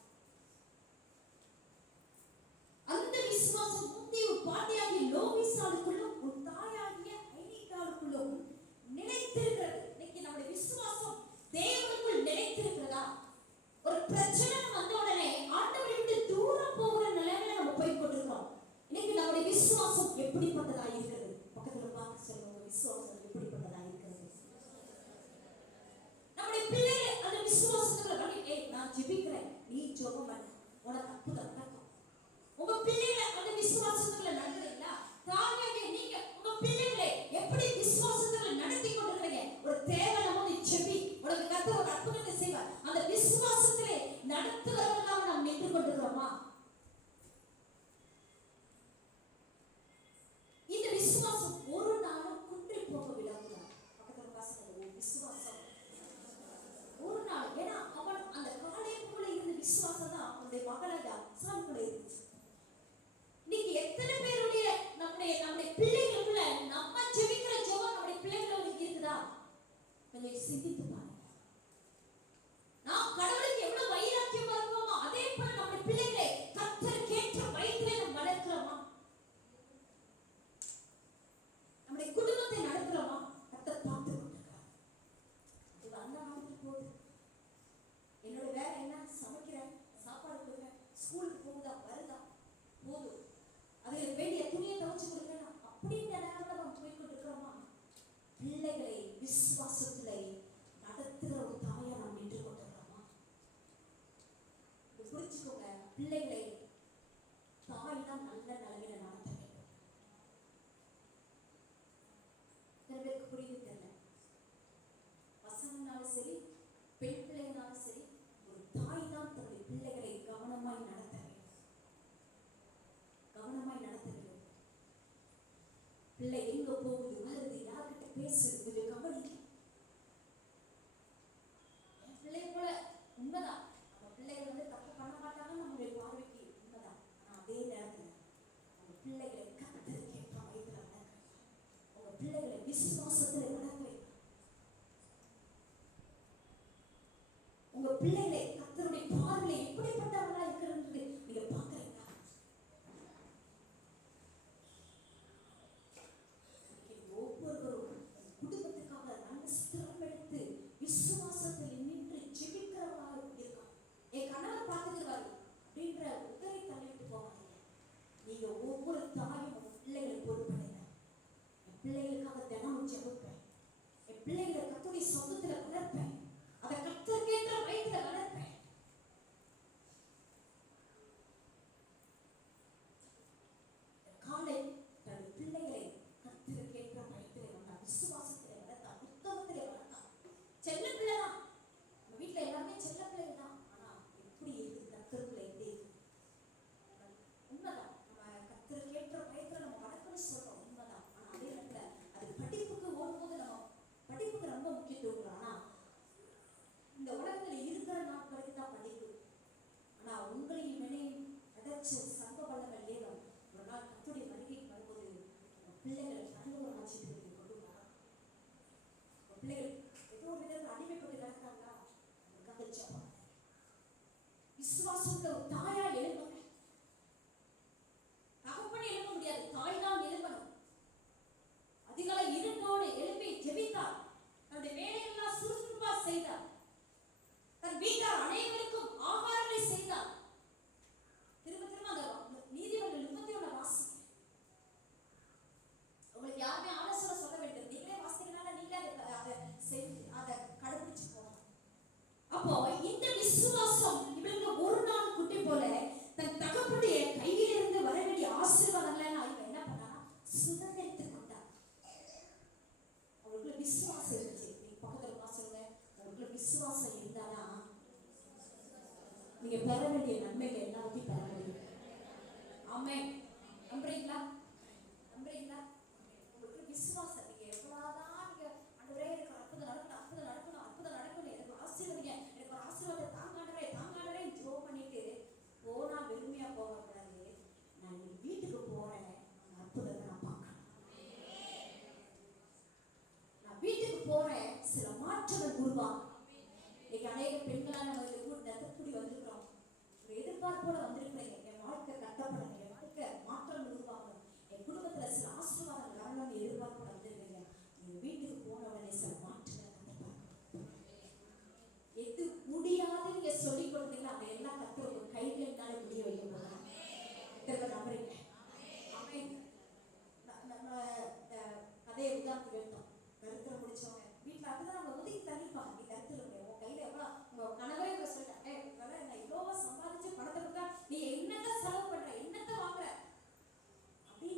அந்த விசுவாசம் முந்தி உன் பாட்டியாகிய லோவிசாலுக்குள்ளும் உன் தாயாகிய ஐனிக்காளுக்குள்ளும் நிலைத்திருக்கிறது. இன்னைக்கு நம்முடைய விசுவாசம் தேவனுக்குள் நிலைத்திருக்கிறதா? ஒரு பிரச்சனை வந்த உடனே ஆண்டவரை விட்டு தூரம் போகிற நிலையில நம்ம போய் கொண்டிருக்கிறோம். இன்னைக்கு நம்முடைய விசுவாசம் எப்படிப்பட்டதா இருக்கிறது? பக்கத்துல பார்த்து சொல்லுங்க, விசுவாசம் எப்படிப்பட்டதா இருக்கிறது? நம்முடைய பிள்ளைகள் அந்த விசுவாசத்துல நான் ஜெபிக்கிறேன், நீ ஜெபம் பண்ணு, உனக்கு அற்புதம் நடக்கும். உங்க பிள்ளைகளை அந்த விசுவாசத்துல நடக்கிறீங்களா? தாயாகிய நீங்க உங்க பிள்ளைகளை எப்படி விசுவாசத்துல நடத்தி கொண்டிருக்கிறீங்க? ஒரு தேவையான போது ஜெபி, உனக்கு கர்த்தர் ஒரு அற்புதத்தை செய்வார். அந்த விசுவாசத்திலே நடத்துகிறவர்களாக நாம் நின்று கொண்டிருக்கிறோமா? இந்த விசுவாசம் ஒரு நாளும் குன்றி போக விடக்கூடாது. பக்கத்துல பசங்க விசுவாசம் ஒரு நாள், ஏன்னா அவன் அந்த காலேபுக்குள்ள இருந்த விசுவாசம் தான் அவனுடைய மகளாக அப்சாலுக்குள்ள இருந்துச்சு. இன்னைக்கு எத்தனை பேருடைய நம்முடைய பிள்ளைகளுக்குள்ள நம்ம ஜெபிக்கிற ஜெபம் நம்முடைய பிள்ளைகளுக்கு இருக்குதா? கொஞ்சம் சிந்தித்து பாருங்க. நாம் கடவுளுக்கு எவ்வளவு வைராக்கியமா இருக்கோமோ அதே போல நம்முடைய பிள்ளைகளை கர்த்தர் கேட்ட வயதிலே நம்ம வளர்க்கிறோமா? நம்முடைய குடும்பத்தை நடத்துறோமா? கர்த்தர் பார்த்து கொண்டிருக்கிறார். இது அந்த நாளுக்கு போகுது. என்னோட வேலை என்ன? சமைக்கிறேன், சாப்பாடு கொடுக்குறேன், ஸ்கூலுக்கு போகுதா வருதா போதும், அதுக்கு வேண்டிய துணியை துவைச்சு கொடுக்குறேன் அப்படின்ற நேரத்தில் நம்ம போய் கொண்டிருக்கிறோமா? பிள்ளைகளை விசுவாசத்திலே நடத்துகிற ஒரு தாயை நாம் நின்று கொண்டிருக்கிறோமா? புரிச்சுக்கோங்க, பிள்ளைகளை தாய் தான் நல்ல நிலைமையில நடத்த வேண்டும். சில பேருக்கு புரியுது தெரியல. பசங்கனாலும் சரி பெண் பிள்ளைங்கனாலும் சரி ஒரு தாய் தான் தன்னுடைய பிள்ளைகளை கவனமாய் நடத்த வேண்டும். பிள்ளை எங்க போகுது வருது யார்கிட்ட பேசுது கொஞ்சம் கவனிக்க. என் பிள்ளை போல உண்மைதான், நம்ம பிள்ளைகள் தப்பு பண்ண மாட்டாங்கன்னு நம்மளுடைய பார்வைக்கு உண்மைதான். ஆனா அதே நேரத்துல நம்ம பிள்ளைகளை கர்த்தருக்கு ஏற்ற வயதுல வளர்க்க, உங்க பிள்ளைகளை விசுவாசத்துல வளர்க்க, உங்க பிள்ளைகளை கர்த்தருடைய பார்வையில எப்படிப்பட்டவங்களா இருக்கிறது நீங்க பாக்குறீங்களா? ஒவ்வொருவரும் குடும்பத்தில்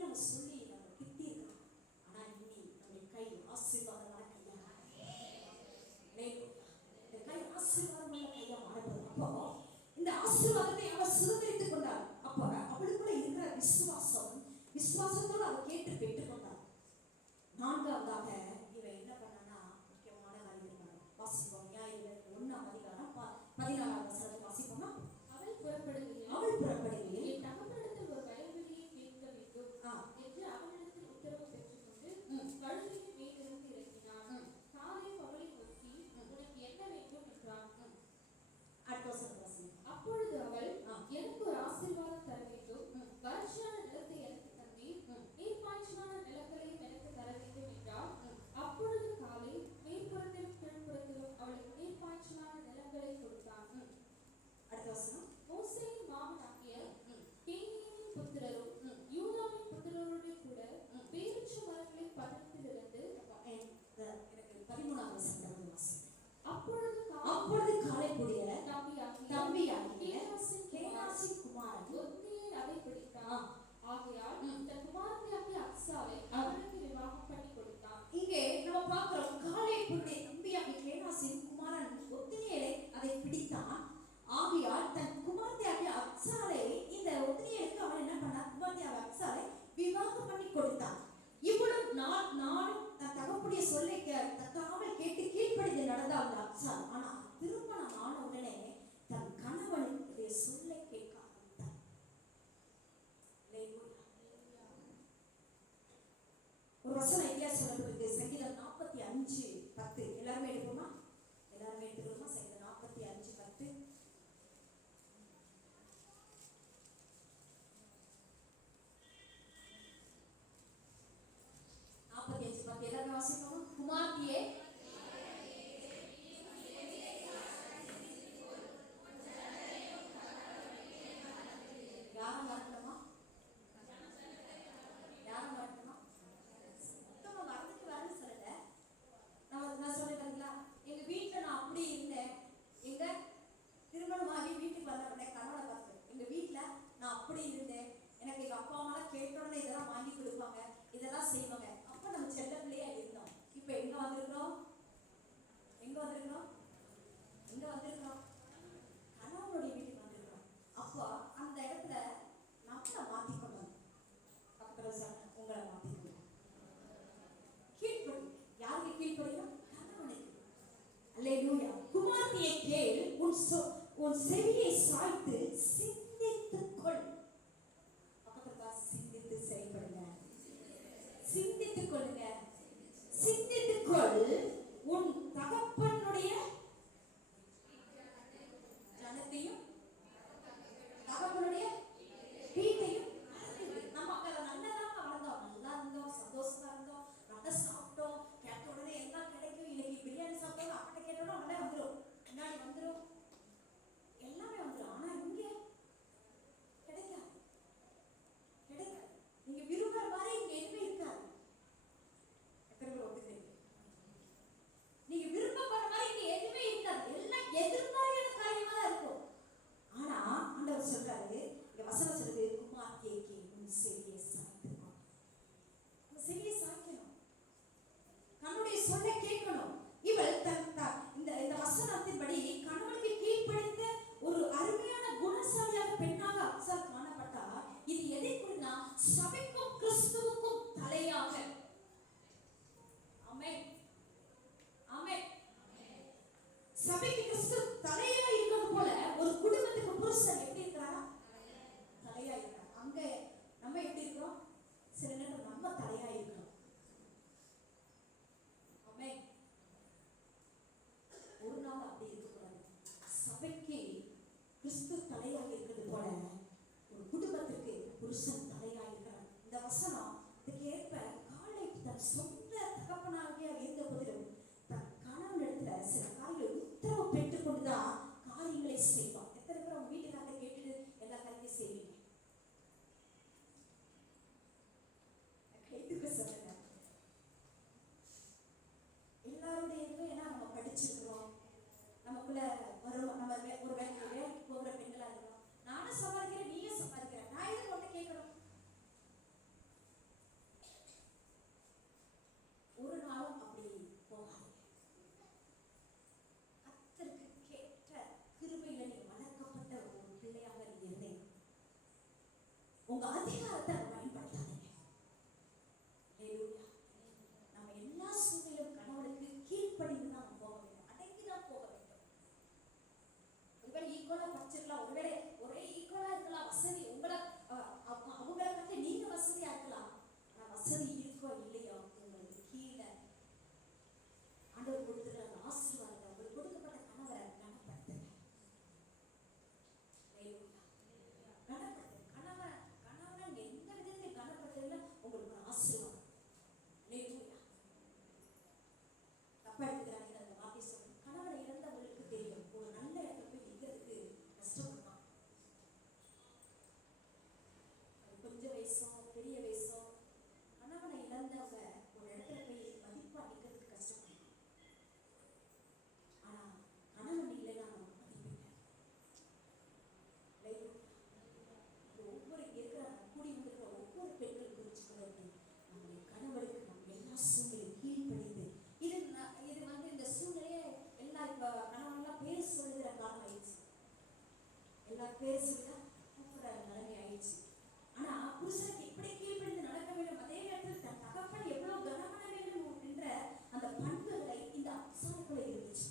நம்ம சொல்லி நம்ம கிட்டி இருக்கோம். ஆனா இனி நம்ம கை ஆசீர்வாதமான கையா, இந்த கை ஆசீர்வாதமான கையா மாறப்படும். அப்போ இந்த ஆசீர்வாதத்தை அவர் சுதந்திரித்துக் கொண்டார். அப்ப அவளுக்குள்ள இருக்கிற விசுவாசத்தோடு அவர் கேட்டு பெற்றுக் கொண்டார். நான்காவதாக இவன் என்ன பண்ணான்னா முக்கியமான காரியம் வாசிப்போம். நியாயங்கள் 1ஆம் அதிகாரம் 14ஆம் வசனத்தை வாசிப்போமா? அவள் புறப்படுகையில் என் தகப்பனிடத்தில் ஒரு வயல்வெளியை கேட்க வேண்டும் என்று அவனிடத்தில் உத்தரவு பெற்றுக்கொண்டு கழுதையின் மேலிருந்து இறங்கினான். காலை பகலை நோக்கி உனக்கு என்ன வேண்டும் என்றான். அப்பொழுது அவள், எனக்கு ஒரு ஆசீர்வாதம் தர வேண்டும், வறட்சியான நிலத்தை எனக்கு தந்தீர், நீர்ப்பாய்ச்சலான நிலங்களையும் எனக்கு தர வேண்டும் என்றாள். அப்பொழுது காலை மேற்புறத்திலும் கீழ்ப்புறத்திலும் அவளுக்கு நீர்ப்பாய்ச்சலான நிலங்களை கொடுத்தான். மோசேயின் மாமனாகிய கேனியனின் புத்திரரும் யூதாவின் புத்திரரோடு கூட பேரீச்ச மரங்களின் பட்டணத்திலிருந்து எனக்கு 13ஆம் வசனம் வாசி. அப்பொழுது காலைக்குடிய தம்பியாகிய கேனாசின் குமாரன் ஒத்னியேல் அதை பிடித்தான். ஆகையால் தன் குமாரத்தியாகிய அக்சாலை அவனுக்கு விவாகம் பண்ணி கொடுத்தான். இங்கே நம்ம பார்க்கிறோம், காலைக்குடிய தம்பியாகிய கேனாசின் குமாரன் ஒத்னியேலை அதை பிடித்தான். ஆகையால் தன் குமாரத்தியாகிய அக்சாலை, இந்த ஒத்னியேலுக்கு அவன் என்ன பண்ணான்? குமாரத்தியாகிய அக்சாலை விவாகம் பண்ணி கொடுத்தான். இவ்வளவு நானும் தன் தகப்புடைய சொல்லை தக்காமல் கேட்டு கீழ்ப்படிந்து நடந்தாள் அந்த அக்சால். ஆனா திருமணம் ஆன உடனே தன் கணவனுடைய சொல்லை கேட்க ஆரம்பித்தார். ஒரு வசனம் ஐயா சொல்லப்பட்டிருக்கு, சங்கீதம் 45:10. எல்லாருமே எடுப்போமா? எல்லாருமே எடுத்துக்கிறோமா? சங்கீதம் 45:10. எல்லாருமே வாசிப்போம். குமார்த்தியே யாரும் வரட்டுமா? யாரும் வரட்டுமா? சுத்தமா வரதுக்கு வரன்னு சொல்லல. நான் சொல்லிட்டீங்களா, எங்க வீட்டுல நான் அப்படி இருந்தேன். எங்க திருமணமாகி வீட்டுக்கு வந்த உடனே கணவனை பார்த்தேன். எங்க வீட்டுல நான் அப்படி இருந்தேன். எனக்கு எங்க அப்பா அம்மாலாம் கேட்டோடனே இதெல்லாம் வாங்கி கொடுப்பாங்க, இதெல்லாம் செய்வாங்க. அப்ப நம்ம செல்ல பிள்ளையா இருந்தோம். இப்ப எங்க வந்திருக்கிறோம்? கணவனுடைய வீட்டுக்கு வந்திருக்கிறோம். அப்போ அந்த இடத்துல நம்மளை மாத்திக்கணும். உங்களை மாத்திக்கணும். கீழ்ப்படி. யாருக்கு கீழ்ப்படியும்? கணவனுக்கு. அல்லேலூயா. குமாரத்தியை கேள், உன் செவியை சாய்த்து சிந்தித்துக்கொள். சிந்தித்து செயல்படுங்க. சிந்தித்துக் கொள்ளுங்க. சிந்தித்துக்கொள். உன் தகப்பனுடைய ஜனத்தையும் தகப்பனுடைய வீட்டையும். நம்ம அக்கறை நல்லதாக வளர்ந்தோம், நல்லா இருந்தோம், சந்தோஷமா இருந்தோம், நல்லா சாப்பிட்டோம், கேட்ட உடனே எல்லாம் கிடைக்கும். இன்னைக்கு பிரியாணி சாப்பிட்டோம், அப்பட்ட கேட்டோட உடனே வந்துடும், முன்னாடி வந்துடும், எல்லாமே வந்துடும். ஆனா இங்க கிடைக்காது. நீங்க விரும்புற மாதிரி இங்க எதுவுமே இருக்காது. நீங்க விரும்பப்படுற மாதிரி இங்க எதுவுமே இருக்காது. எல்லாம் எதிர்மறையான காரியமா தான் இருக்கும். ஆனா ஆண்டவர் சொல்றாரு, இங்க வசனம் சொல்லுது, குமார்த்தியைக்கு உன் செவியை சாய்க்கணும். உன் செவியை சாய்க்கணும். கண்ணுடைய சொல்லை கேட்கணும். இவள் இந்த வசனத்தின்படி கணவனுக்கு கீழ்ப்படிந்த ஒரு அருமையான குணசாலியாக பெண்ணாக அக்சால் காணப்பட்டா. இது எதை குறினா? சபைக்கும் கிறிஸ்துவுக்கும் தலையாக. ஆமென், ஆமென். சபைக்கு கிறிஸ்து தலையா இருக்கிறது போல ஒரு குடும்பத்துக்கு புருஷன் எப்படி இருக்கிறாரா? தலையா இருக்கிறார். அங்க நம்ம எப்படி இருக்கிறோம்? சில நேரம் நம்ம தலையா இருக்கிறோம். ஆமென். ஒரு நாள் அப்படி இருக்கக்கூடாது. சபைக்கு கிறிஸ்து தலையாக இருக்கிறது போல ஒரு குடும்பத்திற்கு புருஷன் தலையாக இருக்கிறார். இந்த வசனம் இதுக்கு ஏற்ப காலை தன் சொந்த தகப்பனாகிய இருந்த போதிலும் தன் கணவனிடத்துல சில காரியங்களை உத்தரவு பெற்றுக் கொண்டுதான் காரியங்களை செய்வான். எத்தனை பேர் அவங்க வீட்டுக்காக கேட்டுட்டு எல்லா காரியத்தையும் செய்வீங்க? கைதுக்கு சொல்லுங்க. எல்லாருடைய இதுவும் ஏன்னா நம்ம படிச்சிருக்கிறோம், நமக்குள்ள வரும், நம்ம ஒரு வேலைக்கு போகிற பெண்களா இருக்கிறோம். நானும் சம்பாதிக்கிறேன், நீயும் சம்பாதிக்கிறேன், நான் எதுக்கு ஒன்றை கேட்கணும்? உங்க அதிகாரத்தை பயன்படுத்தாதீங்க. ஹல்லேலூயா. நம்ம எல்லா சூழ்நிலையிலும் கணவனுக்கு கீழ்ப்படிந்து தான் போக வேண்டும், அடங்கிதான் போக வேண்டும். ஒருவேளை ஈக்குவலா படிச்சிருக்கலாம், ஒருவேளை ஒரே ஈக்குவலா இருக்கலாம், வசதி உங்களை அவங்களை கட்டி நீங்க வசதியா இருக்கலாம். ஆனா வசதி இருக்கோ இல்லையோ உங்களுக்கு கீழே ஆண்டவர் கொடுத்துருக்கிற அந்த ஆசீர்வாதத்தை, உங்களுக்கு கொடுக்கப்பட்ட கணவரை கனப்படுத்துங்க. கனப்படுத்துங்க. கணவனை எந்த விதத்திலும் கனப்படுத்துறதுல உங்களுக்கு ஒரு ஆசீர்வாதம். தப்பா எடுத்துக்கிறாங்க அந்த வார்த்தை சொல்றேன். கணவனை இழந்தவர்களுக்கு தெரியும் ஒரு நல்ல இடத்துல போய் நிற்கிறதுக்கு கஷ்டப்படுவாங்க. கொஞ்சம் வயசோ பெரிய வயசோ கணவனை இழந்தவங்க ஒரு இடத்துல போய் மதிப்பா நிற்கிறதுக்கு கஷ்டப்படுவாங்க. ஆனா கணவன் இல்லைன்னா நம்ம மதிப்பில்லை. ஒவ்வொரு இருக்கிற கூடி இருக்கிற ஒவ்வொரு பெண்கள் குறிச்சுக்கிறது நம்முடைய கணவருக்கு நம்ம எல்லா சூழ்நிலையும் கீழ்ப்படிந்து இது இந்த சூழ்நிலையே எல்லாம் இப்ப கணவன்லாம் பேர் சொல்லுகிற காலம் ஆயிடுச்சு. எல்லா பேர் சொல்ல கூப்பிட நிலைமை ஆயிடுச்சு. ஆனா புருஷனுக்கு எப்படி கீழ்ப்படிந்து நடக்க வேண்டும், அதே நேரத்தில் தன் தகப்பன் எவ்வளவு கனமன வேண்டும் என்ற அந்த பண்புகளை இந்த அப்சாருக்குள்ள இருந்துச்சு.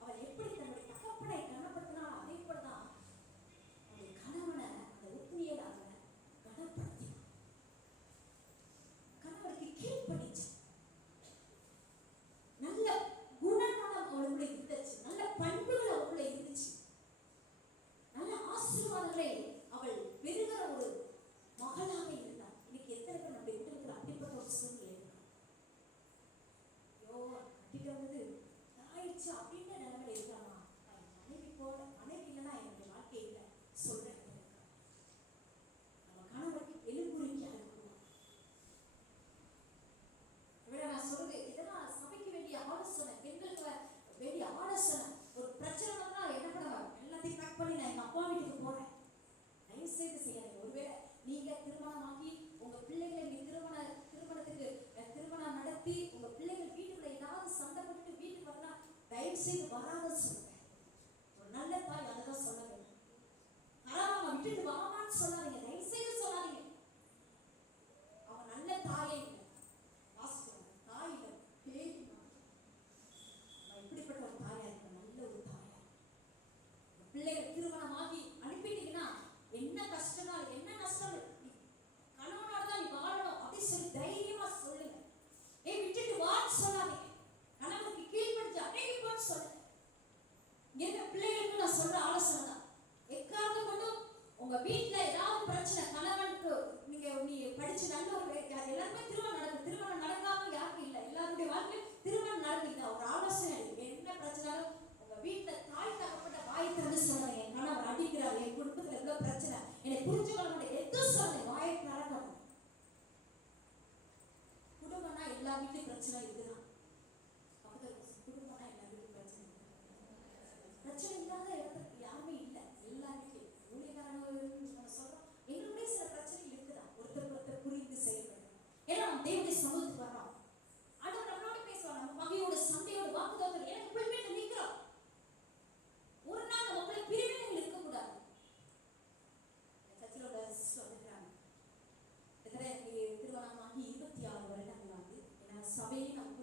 அவள் எப்படி தன்னுடைய தகப்பனை கனப்படுத்தினாலும் அதே போலதான் அவருடைய கணவனை அந்த உத்னியலாக கனப்படுத்தினான். கணவனுக்கு கீழ்ப்படிச்சு. நல்ல குணநலம் அவளுக்குள்ள இருந்துச்சு, நல்ல பண்புகள் அவளுக்குள்ள இருந்துச்சு, நல்ல ஆசீர்வாதங்களை அவள் பெறுகிற ஒரு மகளாக இருந்தாள். இன்னைக்கு எத்தனை பேர் நம்முடைய வீட்டில் அப்படிப்பட்ட ஒரு சூழ்நிலை இருக்கா? ஐயோ கட்டிக்கிறது ஆயிடுச்சு அப்படின்ற நிலைமையில இருக்காமா? மனைவி போல மனைவி இல்லைன்னா என்னுடைய வாழ்க்கை இல்லை சொல்றேன். நம்ம கணவருக்கு எழுப்புரிக்கா இருக்கணும். நான் சொல்றது இதெல்லாம் சபைக்கு வேண்டிய ஆலோசனை, பெண்களுக்கு வேண்டிய ஆலோசனை. ஒரு பிரச்சனை வந்தா என்ன பண்ணுவாங்க, எல்லாத்தையும் பேக் பண்ணி நான் எங்க அப்பா வீட்டுக்கு போறேன். தயவு செய்து செய்யாதீங்க. ஒருவேளை நீங்க திருமணமாகி உங்க பிள்ளைகளை நீங்க திருமணம் நடத்தி உங்க பிள்ளைகள் வீட்டுக்குள்ள ஏதாவது சண்டை போட்டு வீட்டுக்கு வரலாம், தயவு செய்து வராத சொல்லுங்க. ஒரு நல்ல தாய் அதைதான் சொல்ல வேண்டும். வராம விட்டுட்டு வாமான்னு சொல்லாதீங்க, தயவு செய்து சொல்லாதீங்க. அவன் நல்ல தாயை தாயில பேய் எப்படிப்பட்ட ஒரு தாயா இருக்க, நல்ல ஒரு தாயா. பிள்ளைகள் திருமணமாகி அனுப்பிட்டீங்கன்னா என்ன கஷ்டம்னாலும் என்ன நஷ்டம் கணவனோட தான் நீ வாழணும் அப்படின்னு சொல்லி தைரியமா சொல்லுங்க. விட்டுட்டு வான்னு சொல்லாதீங்க. கணவனுக்கு கீழ்படிச்சு அடங்கி போன்னு சொல்லுங்க. எங்க பிள்ளைகளுக்கு நான் சொல்ற ஆலோசனை தான், எக்காரணம் கொண்டும் உங்க வீட்டுல ஏதாவது பிரச்சனை, கணவனுக்கு நீ படிச்சு நல்ல ஒரு எல்லாருமே திருமணம் நடக்காம யாருக்கும் இல்லை, எல்லாருடைய வாழ்க்கையும் திருமணம் நடக்குது. ஒரு ஆலோசனை என்ன பிரச்சனாலும் உங்க வீட்டுல தாய் தகப்பட்ட வாய் திறந்து சொல்லுங்க. என் கணவர் அடிக்கிறார், என் குடும்பத்துல எவ்வளவு பிரச்சனை, என்னை புரிஞ்சுக்கொள்ள முடியும், எதுவும் சொல்லுங்க. வாயை திறக்கணும். குடும்பம்னா எல்லா வீட்லயும் பிரச்சனை இருக்குதான். குடும்பம்னா எல்லா வீட்லயும் பிரச்சனை இருக்கு. பிரச்சனை இல்லாத இடத்துக்கு யாருமே இல்லை, எல்லா வீட்லயும். ஊழியக்காரங்க சொல்றோம், எங்களுடைய சில பிரச்சனைகள் இருக்குதான். ஒருத்தர் புரிந்து செயல்படும். ஏன்னா நம்ம தேவனுடைய சமூகத்துக்கு வரோம். ஆண்டவர் நம்மளோட பேசுவார், நம்ம மகியோட சண்டையோட வாக்குதாரர்கள் ஏன்னா எப்பவுமே நிற்கிறோம். ஒரு நாள் நம்மள பிரிவினைகள் இருக்கக்கூடாது. சர்ச்சிலோட சிஸ்டர் வந்துக்கிறாங்க. திருமணமாகி 26 வருடங்கள் ஆகுது. ஏன்னா சபையை நம்ம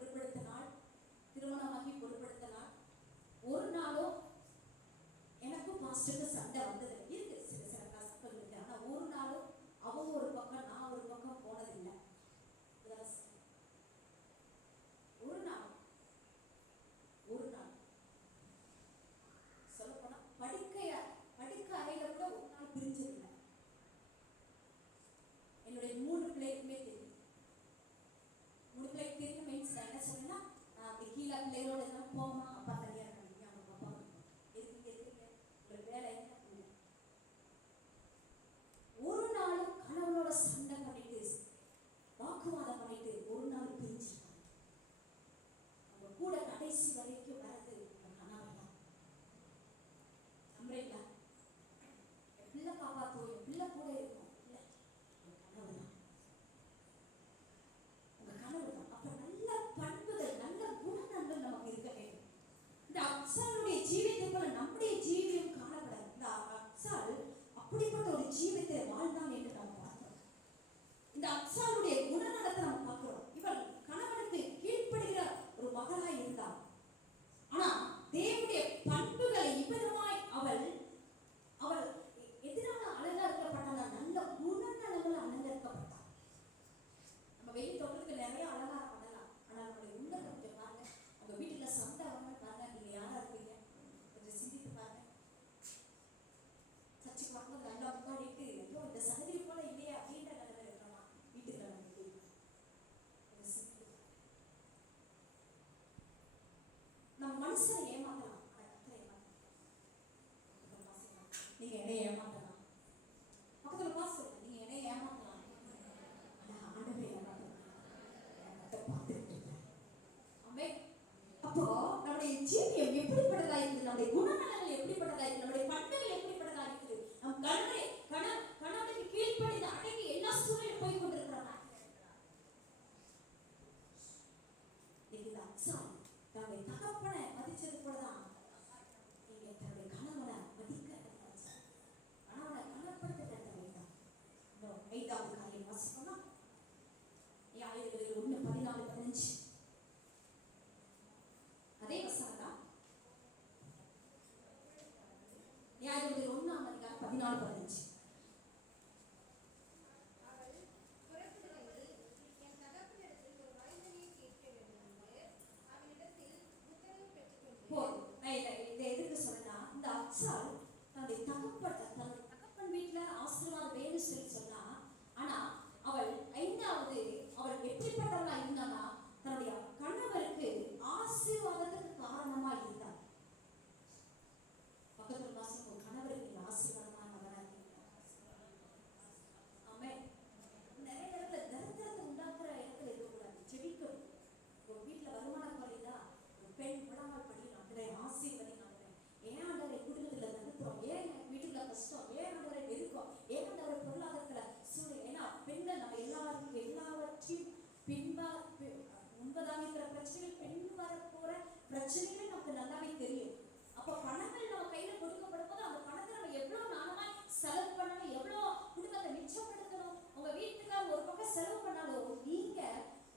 முன்பதாக இருக்கிற பிரச்சனைகள், பின் வர போற பிரச்சனைகள் நமக்கு நல்லாவே தெரியும். அப்போ பணங்கள் நம்ம கையில கொடுக்கப்படும் போது அந்த பணத்தை நம்ம எவ்வளவு நாளமா செலவு பண்ணணும், எவ்வளவு குடும்பத்தை மிச்சப்படுத்தணும். உங்க வீட்டுக்காரர் ஒரு பக்கம் செலவு பண்ணாலும் நீங்க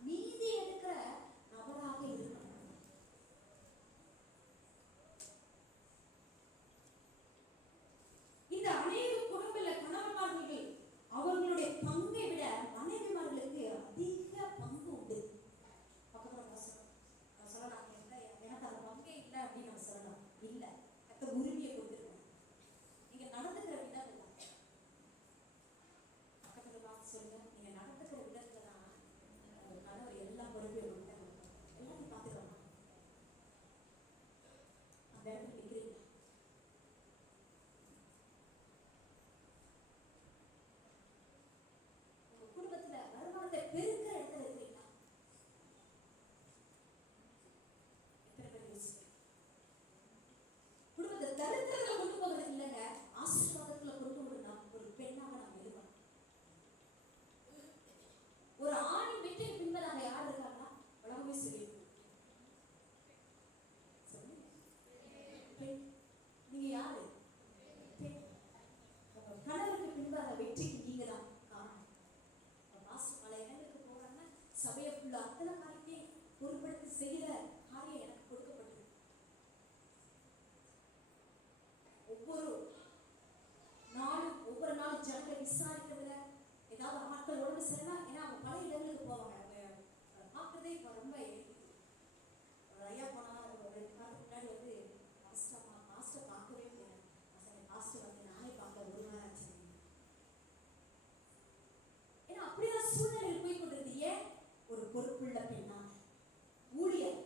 மீதி எடுக்கிற நபராக இருக்கணும். இந்த அநேக குடும்பல கணவன்மார்கள் அவர்களுடைய பங்கை விட மனைவிமார்களுக்கு அதிக பங்கு உண்டு. பக்கத்துல சொல்லலாம், எனக்கு அந்த பங்கே இல்லை அப்படின்னு நம்ம சொல்லலாம். இல்லை, அந்த உரிமையை கொடுத்துருக்கோம். நீங்க நடந்துக்கிற விதத்துல தான் பக்கத்துல பார்த்து சொல்லுங்க, நீங்க நடந்துக்கிற விதத்துல தான் கணவர் எல்லா பொறுப்பையும் எல்லாத்தையும் பார்த்துக்கலாம். அந்த இடத்துல நிற்கிறீங்க. உங்க குடும்பத்துல வருமானத்தை பெருக்கிற இடத்துல இருக்கிறீங்களா? எத்தனை பேர் யோசிக்கிறீங்க? குடும்பத்தை தரித்திரத்துல கொண்டு போகிறது இல்லைங்க, ஆசீர்வாதத்துல கொண்டு போகிறது. நாம் ஒரு பெண்ணாக நாம் இருக்கணும். ஒரு ஆணின் வீட்டின் பின்பதாக யார் இருக்காங்கன்னா உலகமே சொல்லி நீங்க யாரு? கணவருக்கு பின்பாக வெற்றிக்கு நீங்க தான் காரணம். மாசம் பல இடங்களுக்கு போறாங்கன்னா சபையக்குள்ள அத்தனை காரியத்தையும் பொருட்படுத்தி செய்கிற காரியம் எனக்கு கொடுக்கப்பட்டது. ஒவ்வொரு நாளும் ஜனங்களை விசாரிக்கிறதுல ஏதாவது ஆட்கள் உடம்பு சரினா, ஏன்னா அவங்க பல இடங்களுக்கு போவாங்க. பார்க்கறதே இப்போ ரொம்ப ஐயா போனா ஒரு 2 நாளுக்கு முன்னாடி வந்து மாஸ்டர் பார்க்கவே முடியாது. மாஸ்டர் வந்து நானே பார்க்க 1 வாரம் ஆச்சு. ஏன்னா அப்படிதான் சூழ்நிலையில் போய் கொண்டிருந்தீங்க. ஒரு பொறுப்புள்ள பெண்ணா ஊழியர்,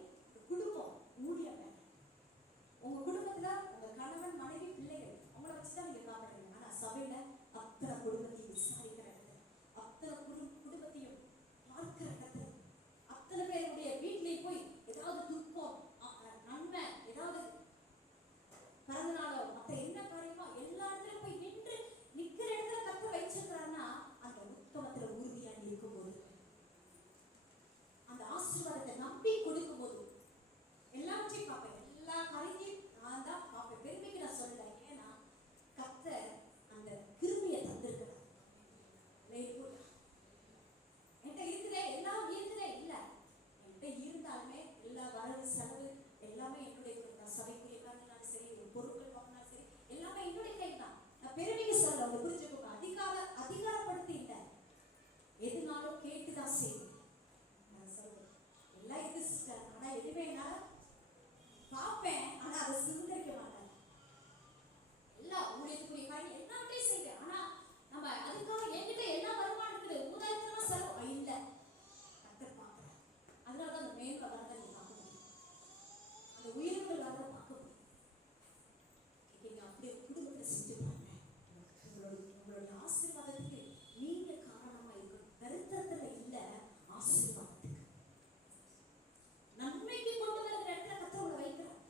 குடும்பம் ஊழியர். உங்க குடும்பத்துல உங்க கணவன், மனைவி, பிள்ளைகள் அவங்கள வச்சுதான் நீங்க காப்பாடுறீங்க. ஆனா சபையில அத்தனை குடும்பத்தையும் விசாரிக்கிற இடத்துல, அத்தனை குடும்பத்தையும் பார்க்கிற இடத்துல, அத்தனை பேருடைய வீட்டிலேயே போய் ஏதாவது துக்கம், நன்மை, ஏதாவது பிறந்தநாளோ மற்ற என்ன காரியமோ எல்லா இடத்துலயும் போய் நிக்கிற இடத்துல கத்த வச்சிருக்கிறாருன்னா அந்த உத்தமத்துல உறுதியா இருக்கும்போது, அந்த ஆசீர்வாதத்தை நம்பி கொடுக்கும் போது எல்லாத்தையும் பார்ப்பேன். எல்லா காரியத்தையும் நான் தான் பார்ப்பேன். பெருமைக்கு நான் சொல்லல, ஏன்னா கர்த்தர் அந்த கிருபையை தந்திருக்கிறார். என்கிட்ட இருக்குதே, எல்லாம் இருக்குதே இல்ல, என்கிட்ட இருந்தாலுமே எல்லா வரவு செலவு எல்லாமே என்னுடைய சபைக்குரிய காரணம் சரி, ஒரு பொருட்கள் வாங்கினாலும் சரி, எல்லாமே என்னுடைய கை தான். நான் பெருமைக்கு சொல்ல, அவங்க புரிஞ்சுக்கோங்க. அதிகாரப்படுத்தி இல்லை, எதுனாலும் கேட்டுதான் செய்யும். நான் சொல்றேன் எல்லாம் இது சிஸ்டர், ஆனா எதுவுமே என்னால பார்ப்பேன், ஆனா அதை சிந்தரிக்க மாட்டேன். எல்லா ஊழியத்துக்குரிய காரியம் எல்லாத்தையும் செய்வேன். ஆனா நம்ம அதுக்காக என்கிட்ட என்ன வருமானம் இருக்குது, உதாரணமா செலவு இல்லை, கர்த்தர் பார்க்கிறேன். அதனாலதான் அந்த மேல் வரதை நீங்க பார்க்க முடியும், அந்த உயிர்கள் வரதை பார்க்க முடியும். நீங்க அப்படியே குடும்பத்தை செஞ்சு பாருங்க. உங்களுடைய ஆசீர்வாதத்துக்கு நீங்க காரணமா இருக்கணும். தரித்திரத்துல இல்ல, ஆசீர்வாதத்துக்கு நன்மைக்கு கொண்டு வருகிற இடத்துல கர்த்தர் உங்களை வைக்கிறார்.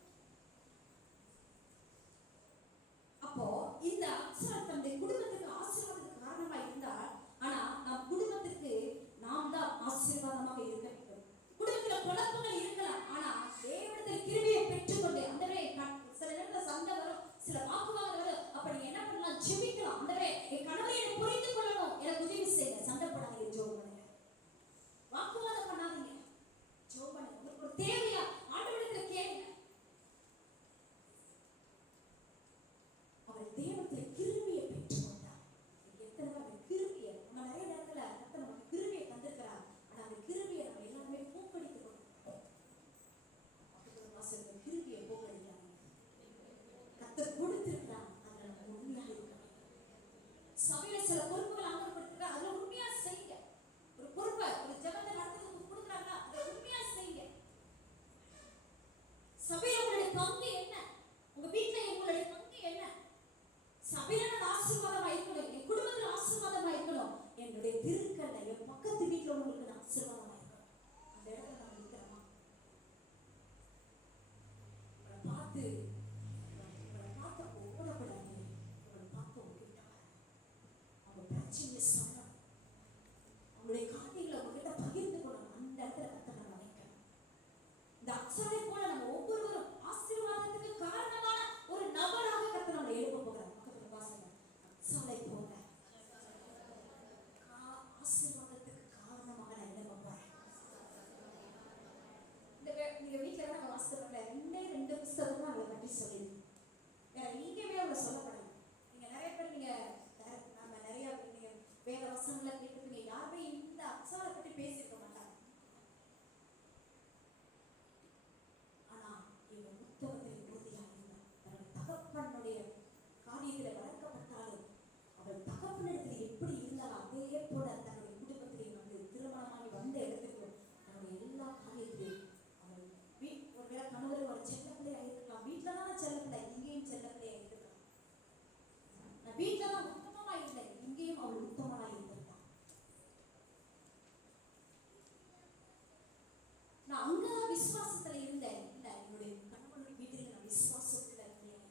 விசுவாசத்துல இருந்தேன். இல்ல, என்னுடைய கணவனுடைய வீட்டில் நான் விசுவாசத்துல இருந்தேன்.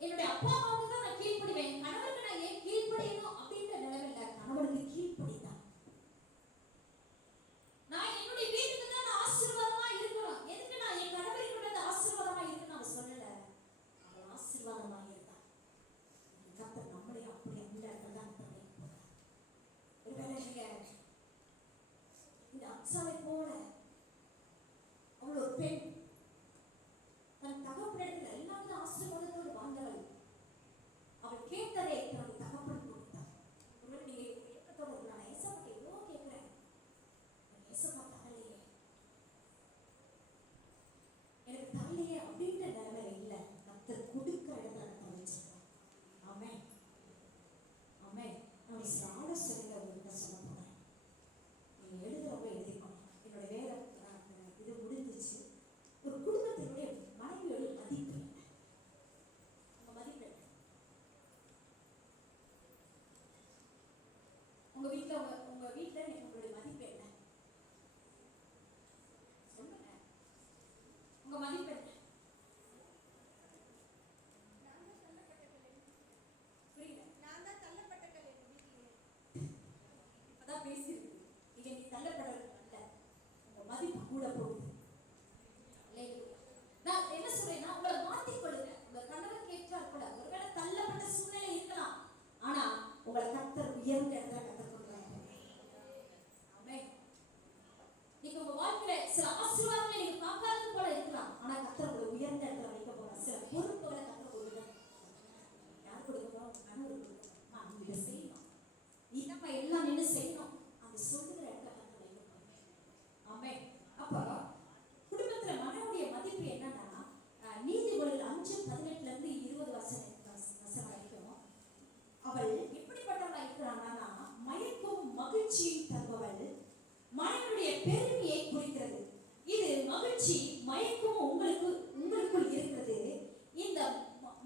என்னுடைய அப்பா அம்மாவுக்கு தான் நான் கீழ்ப்படிவேன், கணவருக்கு நான் ஏன் கீழ்ப்படியணும் அப்படின்ற நிலைமையில கணவனுக்கு கீழ்ப்படிதான். நான் என்னுடைய வீட்டுக்கு தான் நான் ஆசீர்வாதமா இருக்கணும். எதுக்கு நான் என் கணவருக்கு ஆசீர்வாதமா இருக்குன்னு அவன் சொல்லல, அவன் ஆசீர்வாதமா இருந்தான். கர்த்தர் நம்மளையும் அப்படி அந்த இடத்துல தான் போறார். ஒருவேளை நீங்க இந்த அப்சாவை போல அவள் ஒரு பெண் தன் தகப்பனிடத்தில் எல்லாரும் ஆசீர்வாதத்தோடு வாழ்ந்தவள். அவள் கேட்டதை தன் தகப்பன் கொடுத்தார். ஒருவேளை நீங்க ஏக்கத்தோடு நான் ஏசப்பட்ட எவ்வளோ கேட்கிறேன், ஏசப்பா தரலையே, எனக்கு தரலையே அப்படின்ற நிலைமையில இல்லை. கர்த்தர் கொடுக்கிற இடத்துல நான் வச்சிருக்கேன். ஆமென், ஆமென். நான் சில ஆலோசனைகளை உங்கள்கிட்ட சொல்ல போறேன். நீங்க எழுதுறவங்க எழுதிக்கணும். என்னோட வேலை இது முடிஞ்சிச்சு. ஒரு குடும்பத்தினுடைய மனைவியோட மதிப்பு என்ன? உங்க மதிப்பு என்ன? உங்க வீட்டுல உங்களுடைய மதிப்பு என்ன? சொல்லுங்க, உங்க மதிப்பு என்ன? புரியல. நான் தான் தள்ளப்பட்டகள் எங்க வீட்டிலே. இப்பதான் பேசியிருக்கு. இங்க நீ தள்ளப்படுறது அல்ல, உங்க மதிப்பு கூட போகுது. நான் என்ன சொல்றேன்னா, உங்களை மாத்திக்கொள்ளுங்க. உங்க கணவர் கேட்டால் கூட ஒருவேளை தள்ளப்பட்ட சூழ்நிலை இருக்கலாம், ஆனா உங்களை கர்த்தர் உயர்ந்த இடத்துல கர்த்தர் கொடுக்குறாங்க. ஆமென். நீங்க உங்க வாழ்க்கையில சில ஆசீர்வாதங்களை நீங்க பார்க்காதது போல இருக்கலாம், ஆனா கர்த்தர் உங்களை உயர்ந்த இடத்துல வைக்க போறார். சில பொறுப்புகளை கர்த்தர் கொடுக்குறாங்க. யார் கொடுக்கணும்? கணவர் கொடுக்கணும். நீங்க இதை செய்யணும், நீ நம்ம எல்லாம் நின்று செய்யணும். அந்த சொல்லுகிற இடத்துல கர்த்தர் வைக்க போறாங்க. ஆமென். அப்ப குடும்பத்துல மனைவியுடைய மதிப்பு என்னன்னா, நீதிமொழிகள் 5:18-20 வசனம் வரைக்கும் அவள் எப்படிப்பட்டவளா இருக்கிறான்னா, மயக்கும் மகிழ்ச்சியை தருபவள், மனைவியுடைய பெருமையை குறிக்கிறது. இது மகிழ்ச்சி மயக்கும் உங்களுக்குள் இருக்கிறது. இந்த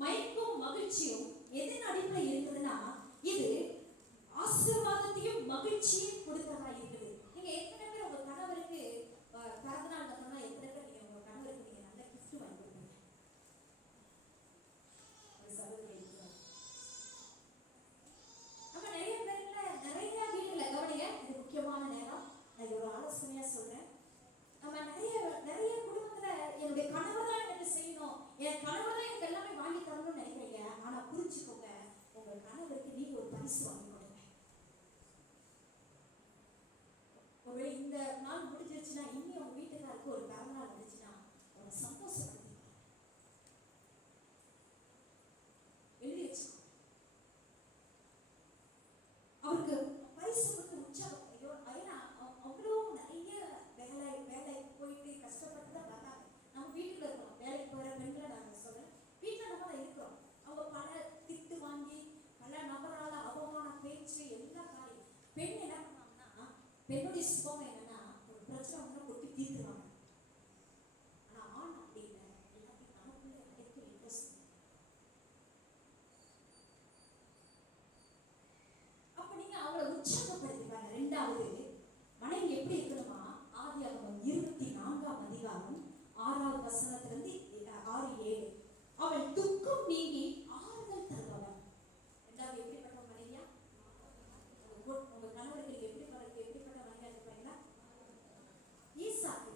மயக்கும் மகிழ்ச்சியும் எதன் அடிப்படையில் இருக்குதுன்னா, இது ஆசீர்வாதத்தையும் மகிழ்ச்சியும் கொடுக்கிறதா இருக்குது. நீங்க எத்தனை பேர் உங்க கணவருக்கு பிறந்த நாள் வந்தோம்னா எத்தனை பேர் நீங்க உங்க கணவருக்கு நீங்க நல்ல கிஃப்ட் வாங்கி கொடுப்பீங்க? ஒரு சகோதரி இருக்கிறார். நம்ம நிறைய பேர்ல நிறைய வீடுகளை கவனிங்க, இது முக்கியமான நேரம். நான் ஒரு ஆலோசனையா சொல்றேன். நம்ம நிறைய குடும்பத்துல என்னுடைய கணவர் தான் எனக்கு செய்யணும், என் கணவர் தான் எனக்கு எல்லாமே வாங்கி தரணும்னு நினைக்கிறீங்க. ஆனா புரிஞ்சுக்கோங்க, உங்க கணவருக்கு நீங்க ஒரு பரிசு வாங்கி கொடுங்க. ஒருவேளை இந்த நாள் முடிஞ்சிருச்சுன்னா, இனி உங்க வீட்டுக்காருக்கு ஒரு பிறந்த நாள் வந்துச்சுன்னா உங்க சந்தோஷப்படுத்தி எழுதி வச்சுக்கோ. அவருக்கு பரிசு கொடுத்து உற்சாகம். ஏன்னா அவ்வளோ நிறைய வேலைக்கு போயிட்டு கஷ்டப்பட்டு தான் வர்றாங்க. நம்ம வீட்டுல இருக்கோம், வேலைக்கு போகிற பெண்களை நாங்கள் சொல்றேன், வீட்டில் நம்ம தான் இருக்கிறோம். அவங்க பல திட்டு வாங்கி பல நபரால அவமான பேச்சு எல்லா காரியம். பெண் என்ன பண்ணாங்கன்னா, பெண்ணுடைய சுபம் என்னன்னா, ஒரு பிரச்சனை வந்து கொட்டி தீர்த்துருவாங்க. ஆனா ஆண் அப்படி இல்லை, எல்லாத்தையும் நமக்குள்ள அடைக்க இன்ட்ரெஸ்ட். அப்ப நீங்க அவளை உற்சாகப்படுத்திப்பாங்க. ரெண்டாவது, மனைவி எப்படி இருக்கணுமா? ஆதியாகமம் 24:6 வசனத்திலிருந்து 6-7. அவள் துக்கம் நீங்கி ஆறுதல் தருபவள். ரெண்டாவது எப்படிப்பட்ட மனைவியா? உங்க கணவருக்கு எப்படிப்பட்ட மனைவியா இருப்பாங்களா? ஈசாக்கு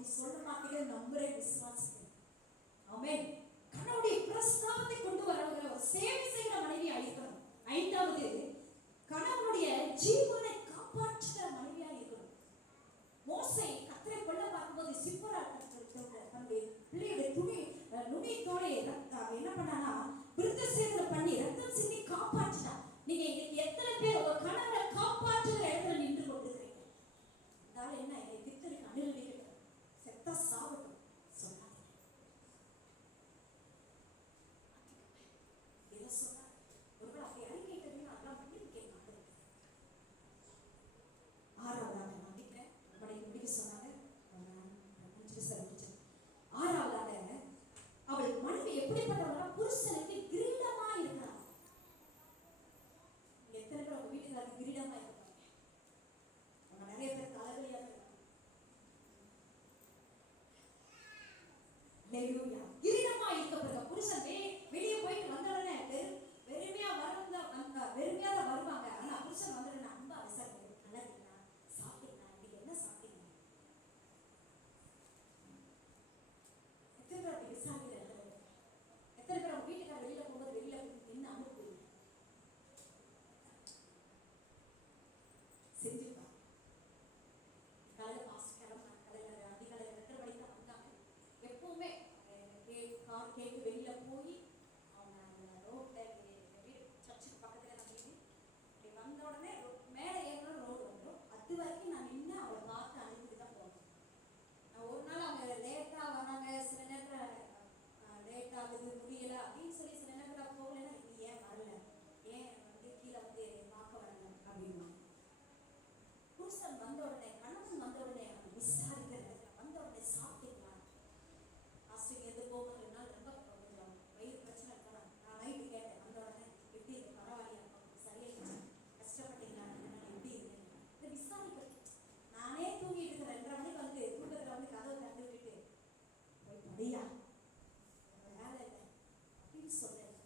அப்படி சொல்ல மாட்டேங்கிற நம்புறேன், விசுவாசிக்கிறேன். ஆமென். கணவனுடைய பிரஸ்தாபத்தை கொண்டு வரவங்க ஒரு சேவை செய்கிற மனைவியா இருக்கணும். 5வது, கணவனுடைய ஜீவனை காப்பாற்றுகிற மனைவியா இருக்கணும். மோசே கர்த்தரை கொல்ல பார்க்கும்போது சிப்போரா தன்னுடைய பிள்ளையுடைய நுனித்தோட என்ன பண்ணானா, விருத்த சேதனை பண்ணி ரத்தம் சிந்தி காப்பாற்றினா. நீங்க இன்னைக்கு எத்தனை பேர் உங்க கணவரை காப்பாற்றுகிற இடத்துல நின்று கொண்டிருக்கிறீங்க? அதனால என்ன, என்னை வித்தருக்கு அனுமதிக்கட்டும், செத்தா சாவட்டும் சொன்னாங்க. என்ன சொன்னா, ஒருவேளை அப்படி அறிக்கையிட்டதுன்னா அதெல்லாம் பண்ணி கேட்க. 6வது நம்பிக்கிறேன் முடிக்க சொன்னாங்க. 6வது, அவள் மனைவி எப்படிப்பட்டவளா, புருஷனுக்கு கிரீடமா இருக்கிறான். எத்தனை பேர் உங்க வீட்டுக்கு கிரீடமா இருப்பாங்க? அவங்க நிறைய பேர் தலைவலியாக இருக்காங்க. கிரீடமா இருக்க புருஷன் வெளியே போயிட்டு வந்த உடனே வெறுமையா வெறுமையா தான் வருவாங்க. ஆனா புருஷன் வந்த உடனே அன்பா விசாரிக்க, நல்லா இருக்கா, சாப்பிட்டீங்களா, இன்னைக்கு என்ன சாப்பிட்டீங்க, எத்தனை பேர் அப்படி விசாரிக்கிற? எத்தனை பேர் அவங்க வீட்டுக்கார வெளியில போகும்போது வெளியில என்ன அனுப்பு செஞ்சிருப்பாங்க. காலையில பாஸ்ட் கிளம்புனாங்க, காலையில அதிகாலையில 2:30 மணிக்கு தான் வந்தாங்க. எப்பவுமே கார் கேட்டு வெளியில போய் அவங்க ரோட்ல வீடு சர்ச்சுக்கு பக்கத்துல நான் வீடு இப்படி வந்த உடனே மேலே ஏறணும், ரோடு வந்துடும். அது வரைக்கும் நான் நின்று அவளை பார்த்து அனுப்பிட்டு தான் போகணும். நான் ஒரு நாள் அவங்க லேட்டா வராங்க, சில நேரத்தில் லேட் ஆகுது, முடியல அப்படின்னு சொல்லி சில நேரத்தில் போகலன்னா, நீ ஏன் வரல, ஏன் கீழே வந்து பார்க்க வரல அப்படின்னா, புருஷன் வந்த உடனே, கணவன் வந்த உடனே அவங்க விசாரிக்கிறது, வந்த உடனே சாப்பிட்டீங்களா, ஹாஸ்டல் எது போகுது நாள் ரொம்ப கொஞ்சம் வயிறு பிரச்சனை இருக்கணும். நான் நைட்டு கேட்டேன், வந்த உடனே எப்படி இருக்கு, பரவாயில்லையா, சரியா கஷ்டப்பட்டீங்களா, எப்படி இருக்கு, இதை விசாரிக்கிறது. நானே தூங்கிட்டு இருக்கிறேன், 2:30 மணிக்கு வந்து தூக்கத்தில் வந்து கதவை தந்து விட்டுட்டு போய் படியா, வேலை இல்லை அப்படின்னு சொல்றேன்.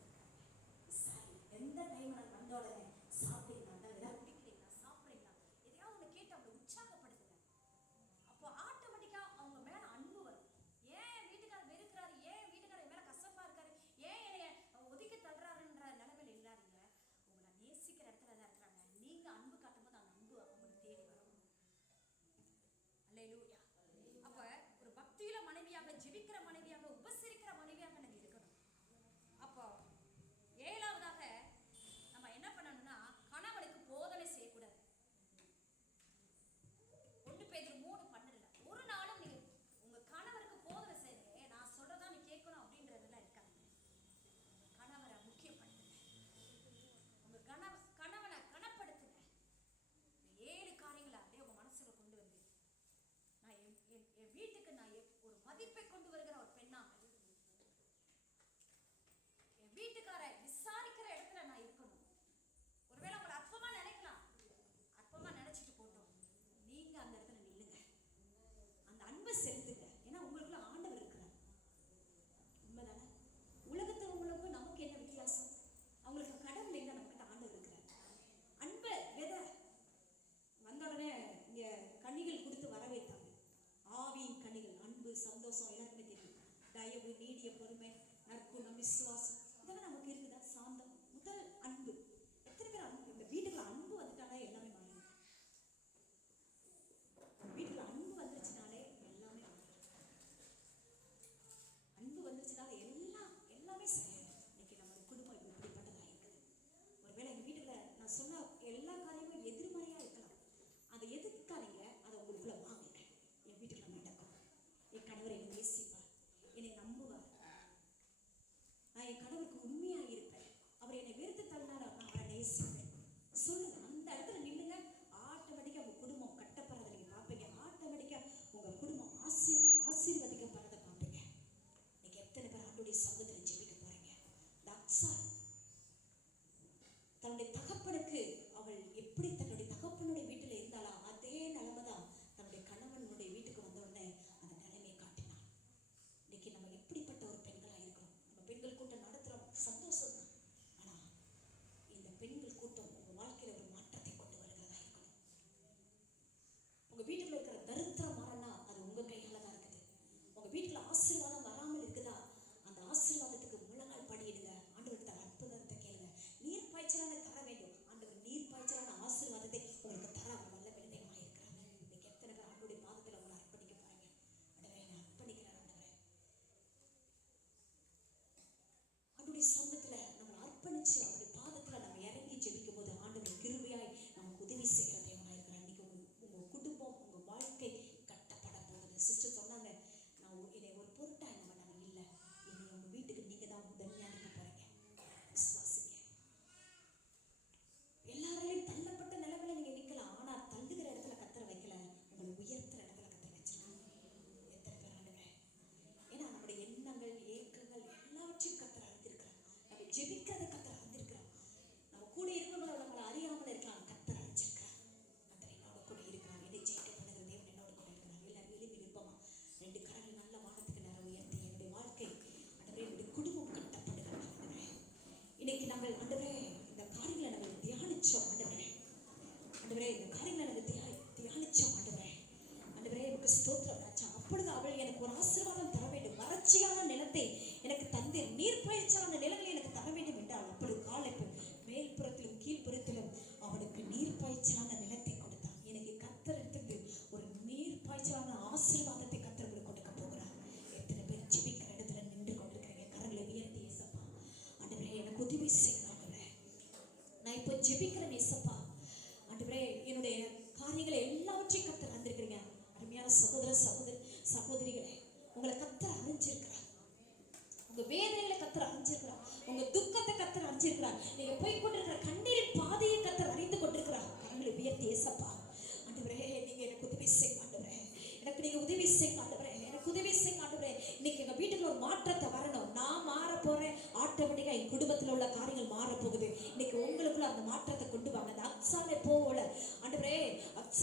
விசாரி, எந்த டைம் நான் வந்த உடனே சாப்பிட்டீங்களா, எதாவது குடிக்கிறீங்களா, சாப்பிட்றீங்களா, எதையாவது ஒன்று கேட்டு அவங்களை உற்சாகப்படுத்துங்க. அப்போ ஆட்டோமேட்டிக்கா அவங்க மேல அன்பு வரும். ஏன் வீட்டுக்காரர் வெறுக்கிறாரு, ஏன் வீட்டுக்காரர் மேல கசப்பா இருக்காரு, ஏன் என்னைய ஒதுக்கி தள்ளுறாருன்ற நிலைமையில இல்லாதீங்க. உங்களை நேசிக்கிற இடத்துல தான் இருக்கிறாங்க. நீங்க அன்பு காட்டும்போது அந்த அன்பு அவங்களுக்கு தேடி வரும். அல்லேலூயா. அப்ப ஒரு பக்தியில மனைவியாக, ஜெபிக்கிற மனைவியாக, உபசரிக்கிற மனைவியாக நம்ம இருக்கணும். அப்போ 7வதாக நம்ம என்ன பண்ணணும்னா, கணவனுக்கு போதனை செய்யக்கூடாது. 1 பேதுரு 3:12 ஒரு நாளும் நீங்க உங்க கணவருக்கு போதனை செய்யுங்க, நான் சொல்றதா நீ கேட்கணும் அப்படின்றதெல்லாம் இருக்காது. கணவரை முக்கியப்படுத்துங்க, உங்க கணவனை கனப்படுத்துங்க. 7 காரியங்களை அப்படியே உங்க மனசுல கொண்டு வந்து, நான் என் வீட்டுக்கு நான் ஒரு மதிப்பை கொண்டு வருகிற ஒரு பெண்ணா, என் வீட்டுக்கார விசாரிக்கிற இடத்துல நான் இருக்கணும். ஒருவேளை உங்களை அற்பமா நினைக்கலாம், அற்பமா நினைச்சிட்டு போட்டோம், நீங்க அந்த இடத்துல நில்லுங்க, அந்த அன்பை செலுத்துங்க. ஏன்னா உங்களுக்குள்ள ஆண்டவர் இருக்கிறார். உண்மைதானே? உலகத்துவங்களுக்கும் நமக்கு என்ன வித்தியாசம்? அவங்களுக்கு கடவுள் இல்லை, நமக்கு ஆண்டவர் இருக்கிறார். அன்பை விதை வந்த உடனே இங்க கனிகள் கொடுத்து வரவேற்றாங்க. ஆவியின் கனிகள், அன்பு, சந்தோஷம், எல்லாருக்குமே தெரியும். தயவு, நீடிய பொறுமை, நற்குணம், விசுவாசம், இதெல்லாம் நமக்கு இருக்குதா? சாந்தம், முதல் அன்பு. எத்தனை பேர் அன்பு? இந்த வீட்டுக்குள்ள அன்பு வந்துட்டாலே எல்லாமே மாறிடும். வீட்டுக்குள்ள அன்பு வந்துருச்சுனாலே எல்லாமே மாறிடும். அன்பு வந்துருச்சுனாலே எல்லாமே சரியாயிடும். இன்னைக்கு நம்ம குடும்பம் இப்படிப்பட்டதாக இருக்குது. ஒருவேளை எங்கள் வீட்டுல நான் சொன்ன எல்லா காரியமும் எதிர்மறையா இருக்கலாம், அதை எதிர்க்காதீங்க, அதை உங்களுக்குள்ள வாங்குங்க. என் வீட்டுக்குள்ள நடக்கும். என் கணவர் என்னை நேசிப்பார், என்னை நம்புவார். நான் என்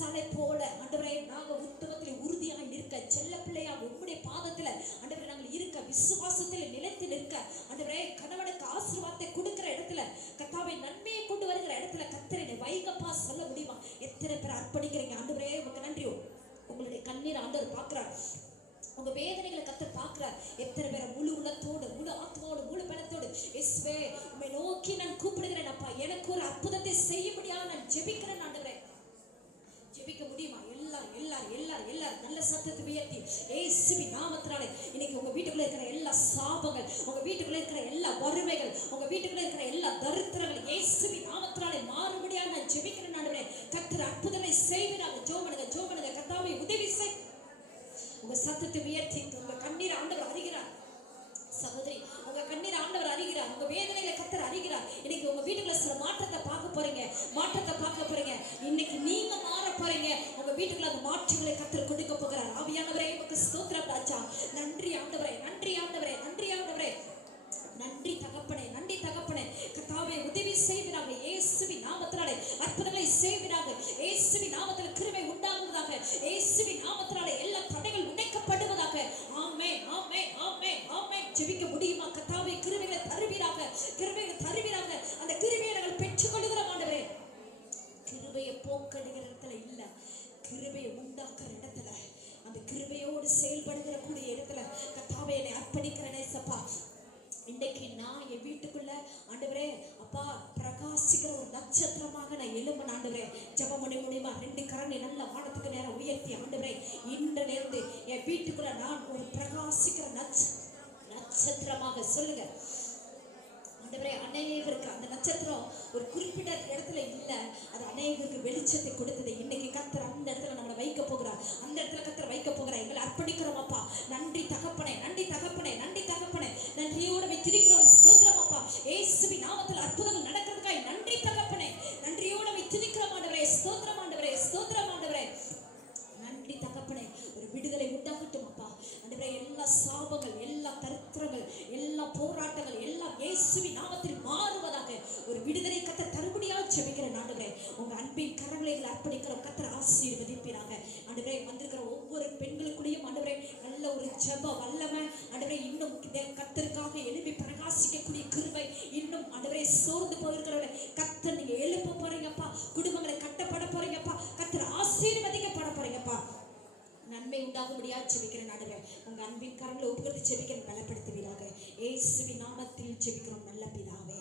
ஈசாலை போல ஆண்டவரே நாங்க உத்தமத்தில் உறுதியாக நிற்க, செல்ல பிள்ளையாக உம்முடைய பாதத்துல ஆண்டவரே நாங்கள் இருக்க, விசுவாசத்தில் நிலைத்து நிற்க ஆண்டவரே, கணவனுக்கு ஆசீர்வாதத்தை கொடுக்கிற இடத்துல கர்த்தாவே நன்மையை கொண்டு வருகிற இடத்துல கர்த்தரை வைகப்பா சொல்ல முடியுமா? எத்தனை பேர் அர்ப்பணிக்கிறீங்க? ஆண்டவரே உங்க நன்றி. உங்களுடைய கண்ணீர் ஆண்டவர் பார்க்கிறார், உங்க வேதனைகளை கர்த்தர் பார்க்கிறார். எத்தனை பேரை முழு உள்ளத்தோடு, முழு ஆத்மாவோடு, முழு பலத்தோடு இயேசுவே உம்மை நோக்கி நான் கூப்பிடுகிறேன் அப்பா, எனக்கு ஒரு அற்புதத்தை செய்யும்படியாக நான் ஜெபிக்கிறேன் ஆண்டவரே. ஜெபிக்க முடியுமா? எல்லாரும் எல்லாரும் எல்லாரும் எல்லாரும் நல்ல சத்தத்தை உயர்த்தி இயேசுவின் நாமத்தினாலே இன்னைக்கு உங்க வீட்டுக்குள்ள இருக்கிற எல்லா சாபங்கள், உங்க வீட்டுக்குள்ள இருக்கிற எல்லா வறுமைகள், உங்க வீட்டுக்குள்ள இருக்கிற எல்லா தரித்திரங்கள் இயேசுவின் நாமத்தினாலே மாறுபடியாக நான் ஜெபிக்கிறேன் ஆண்டவரே. கர்த்தர் அற்புதத்தை செய்வீராக. ஜெபம் பண்ணுங்க. கர்த்தாவே உதவி செய். உங்க சத்தத்தை உயர்த்தி உங்க கண்ணீர் ஆண்டவர் அறிகிறார். சகோதரி, உங்க கண்ணீர் ஆண்டவர் அறிகிறார். உங்க வேதனைகளை கர்த்தர் அறிகிறார். இன்னைக்கு உங்க வீட்டுக்குள்ள சில மாற்றத்தை பார்க்க போறீங்க. இன்னைக்கு நீங்க மாற போறீங்க. உங்க வீட்டுக்குள்ள அந்த மாற்றங்களை கர்த்தர் கொடுக்க போகிறார். ஆவியானவரே உமக்கு ஸ்தோத்திரம் ராஜா. நன்றி ஆண்டவரே, நன்றி ஆண்டவரே, நன்றி ஆண்டவரே, நன்றி தகப்பனே, நன்றி தகப்பனே. கர்த்தாவே உதவி செய்வீராக. இயேசுவின் நாமத்தினாலே அற்புதங்களை செய்வீராக. இயேசுவின் நாமத்தில் கிருபை உண்டாகுவதாக. இயேசுவின் நாமத்தினாலே எல்லா தடைகள் உடைக்கப்படுவதாக. ஆமென், ஆமென், ஆமென், ஆமென். ஜெபிக்க முடியுமா? கர்த்தாவே கிருபைகளை தருவீராக, கிருபைகளை தருவீராக. அந்த கிருபையை நாங்கள் பெற்றுக்கொள்கிறோம் ஆண்டவரே. கிருபையை போக்கடுகிற இடத்துல இல்ல, கிருபையை உண்டாக்குற இடத்துல, அந்த கிருபையோடு செயல்படுகிற கூடிய இடத்துல கர்த்தாவே என்னை அர்ப்பணிக்கிறேன் ஏசப்பா. இன்னைக்கு நான் என் வீட்டுக்குள்ள ஆண்டவரே அப்பா பிரகாசிக்கிற ஒரு நட்சத்திரமாக நான் எழும்புன ஆண்டவரே. ஜெபம் பண்ண முடியுமா? 2 கரங்களை நல்ல வானத்துக்கு நேரம் உயர்த்தி ஆண்டவரே, இன்று நேர்ந்து என் வீட்டுக்குள்ள நான் ஒரு பிரகாசிக்கிற நட்சத்திரமாக சொல்லுங்க ஆண்டவரே. அநேகருக்கு அந்த நட்சத்திரம் ஒரு குறிப்பிட்ட இடத்துல இல்ல, அது அநேகருக்கு வெளிச்சத்தை கொடுத்தது. இன்னைக்கு கர்த்தர் அந்த இடத்துல நம்மளை வைக்க போகிறார். அந்த இடத்துல கர்த்தர் வைக்க போகிறார். எங்களை அர்ப்பணிக்கிறோம் அப்பா. நன்றி தகப்பனே, நன்றி தகப்பனே, நன்றி தகப்பனே. நன்றியோடு துதிக்கிறோம். ஸ்தோத்திரம் அப்பா. இயேசுவின் நாமத்தில் அற்புதங்கள் நடக்கிறதுக்காய் நன்றி தகப்பனே. நன்றியோடு துதிக்கிறோம் ஆண்டவரே. ஸ்தோத்திரம் ஆண்டவரே, ஸ்தோத்திரம் ஆண்டவரே. நன்றி தகப்பனே. ஒரு விடுதலை உண்டாகட்டும் அப்பா ஆண்டவரே. எல்லா சாபங்கள், எல்லா தரித்திரங்கள், எல்லா போராட்டங்கள் எல்லாம் இயேசுவின் நாமத்தில் மாறுவதாக. ஒரு விடுதலை கர்த்தர் தருபடியாக ஜெபிக்கிறேன் ஆண்டவரே. உங்க அன்பின் கரங்களை அர்ப்பணிக்கிறோம். கர்த்தர் ஆசீர்வதிப்பீராக ஆண்டவரே. வந்திருக்கிற ஒவ்வொரு பெண்களுக்குள்ளேயும் ஆண்டவரே நல்ல ஒரு ஜெப வல்லமை ஆண்டவரே, இன்னும் கர்த்தருக்காக எழுப்பி பிரகாசிக்கக்கூடிய கிருபை, இன்னும் ஆண்டவரே சோர்ந்து போயிருக்கிறவரை கர்த்தர் நீங்க எழுப்ப போறீங்கப்பா. குடும்பங்களை கட்டப்பட போறீங்கப்பா. கர்த்தர் ஆசீர்வதிக்கப்பட போறீங்கப்பா. நன்மை உண்டாகும்படியா ஜெபிக்கிறேன் ஆண்டவரே. உங்க அன்பின் கரங்களை ஒப்புக்கொடுத்து ஜெபிக்கிறேன். பலப்படுத்துவீராக. இயேசுவின் நாமத்தில் ஜெபிக்கிறோம் நல்ல பிதாவே.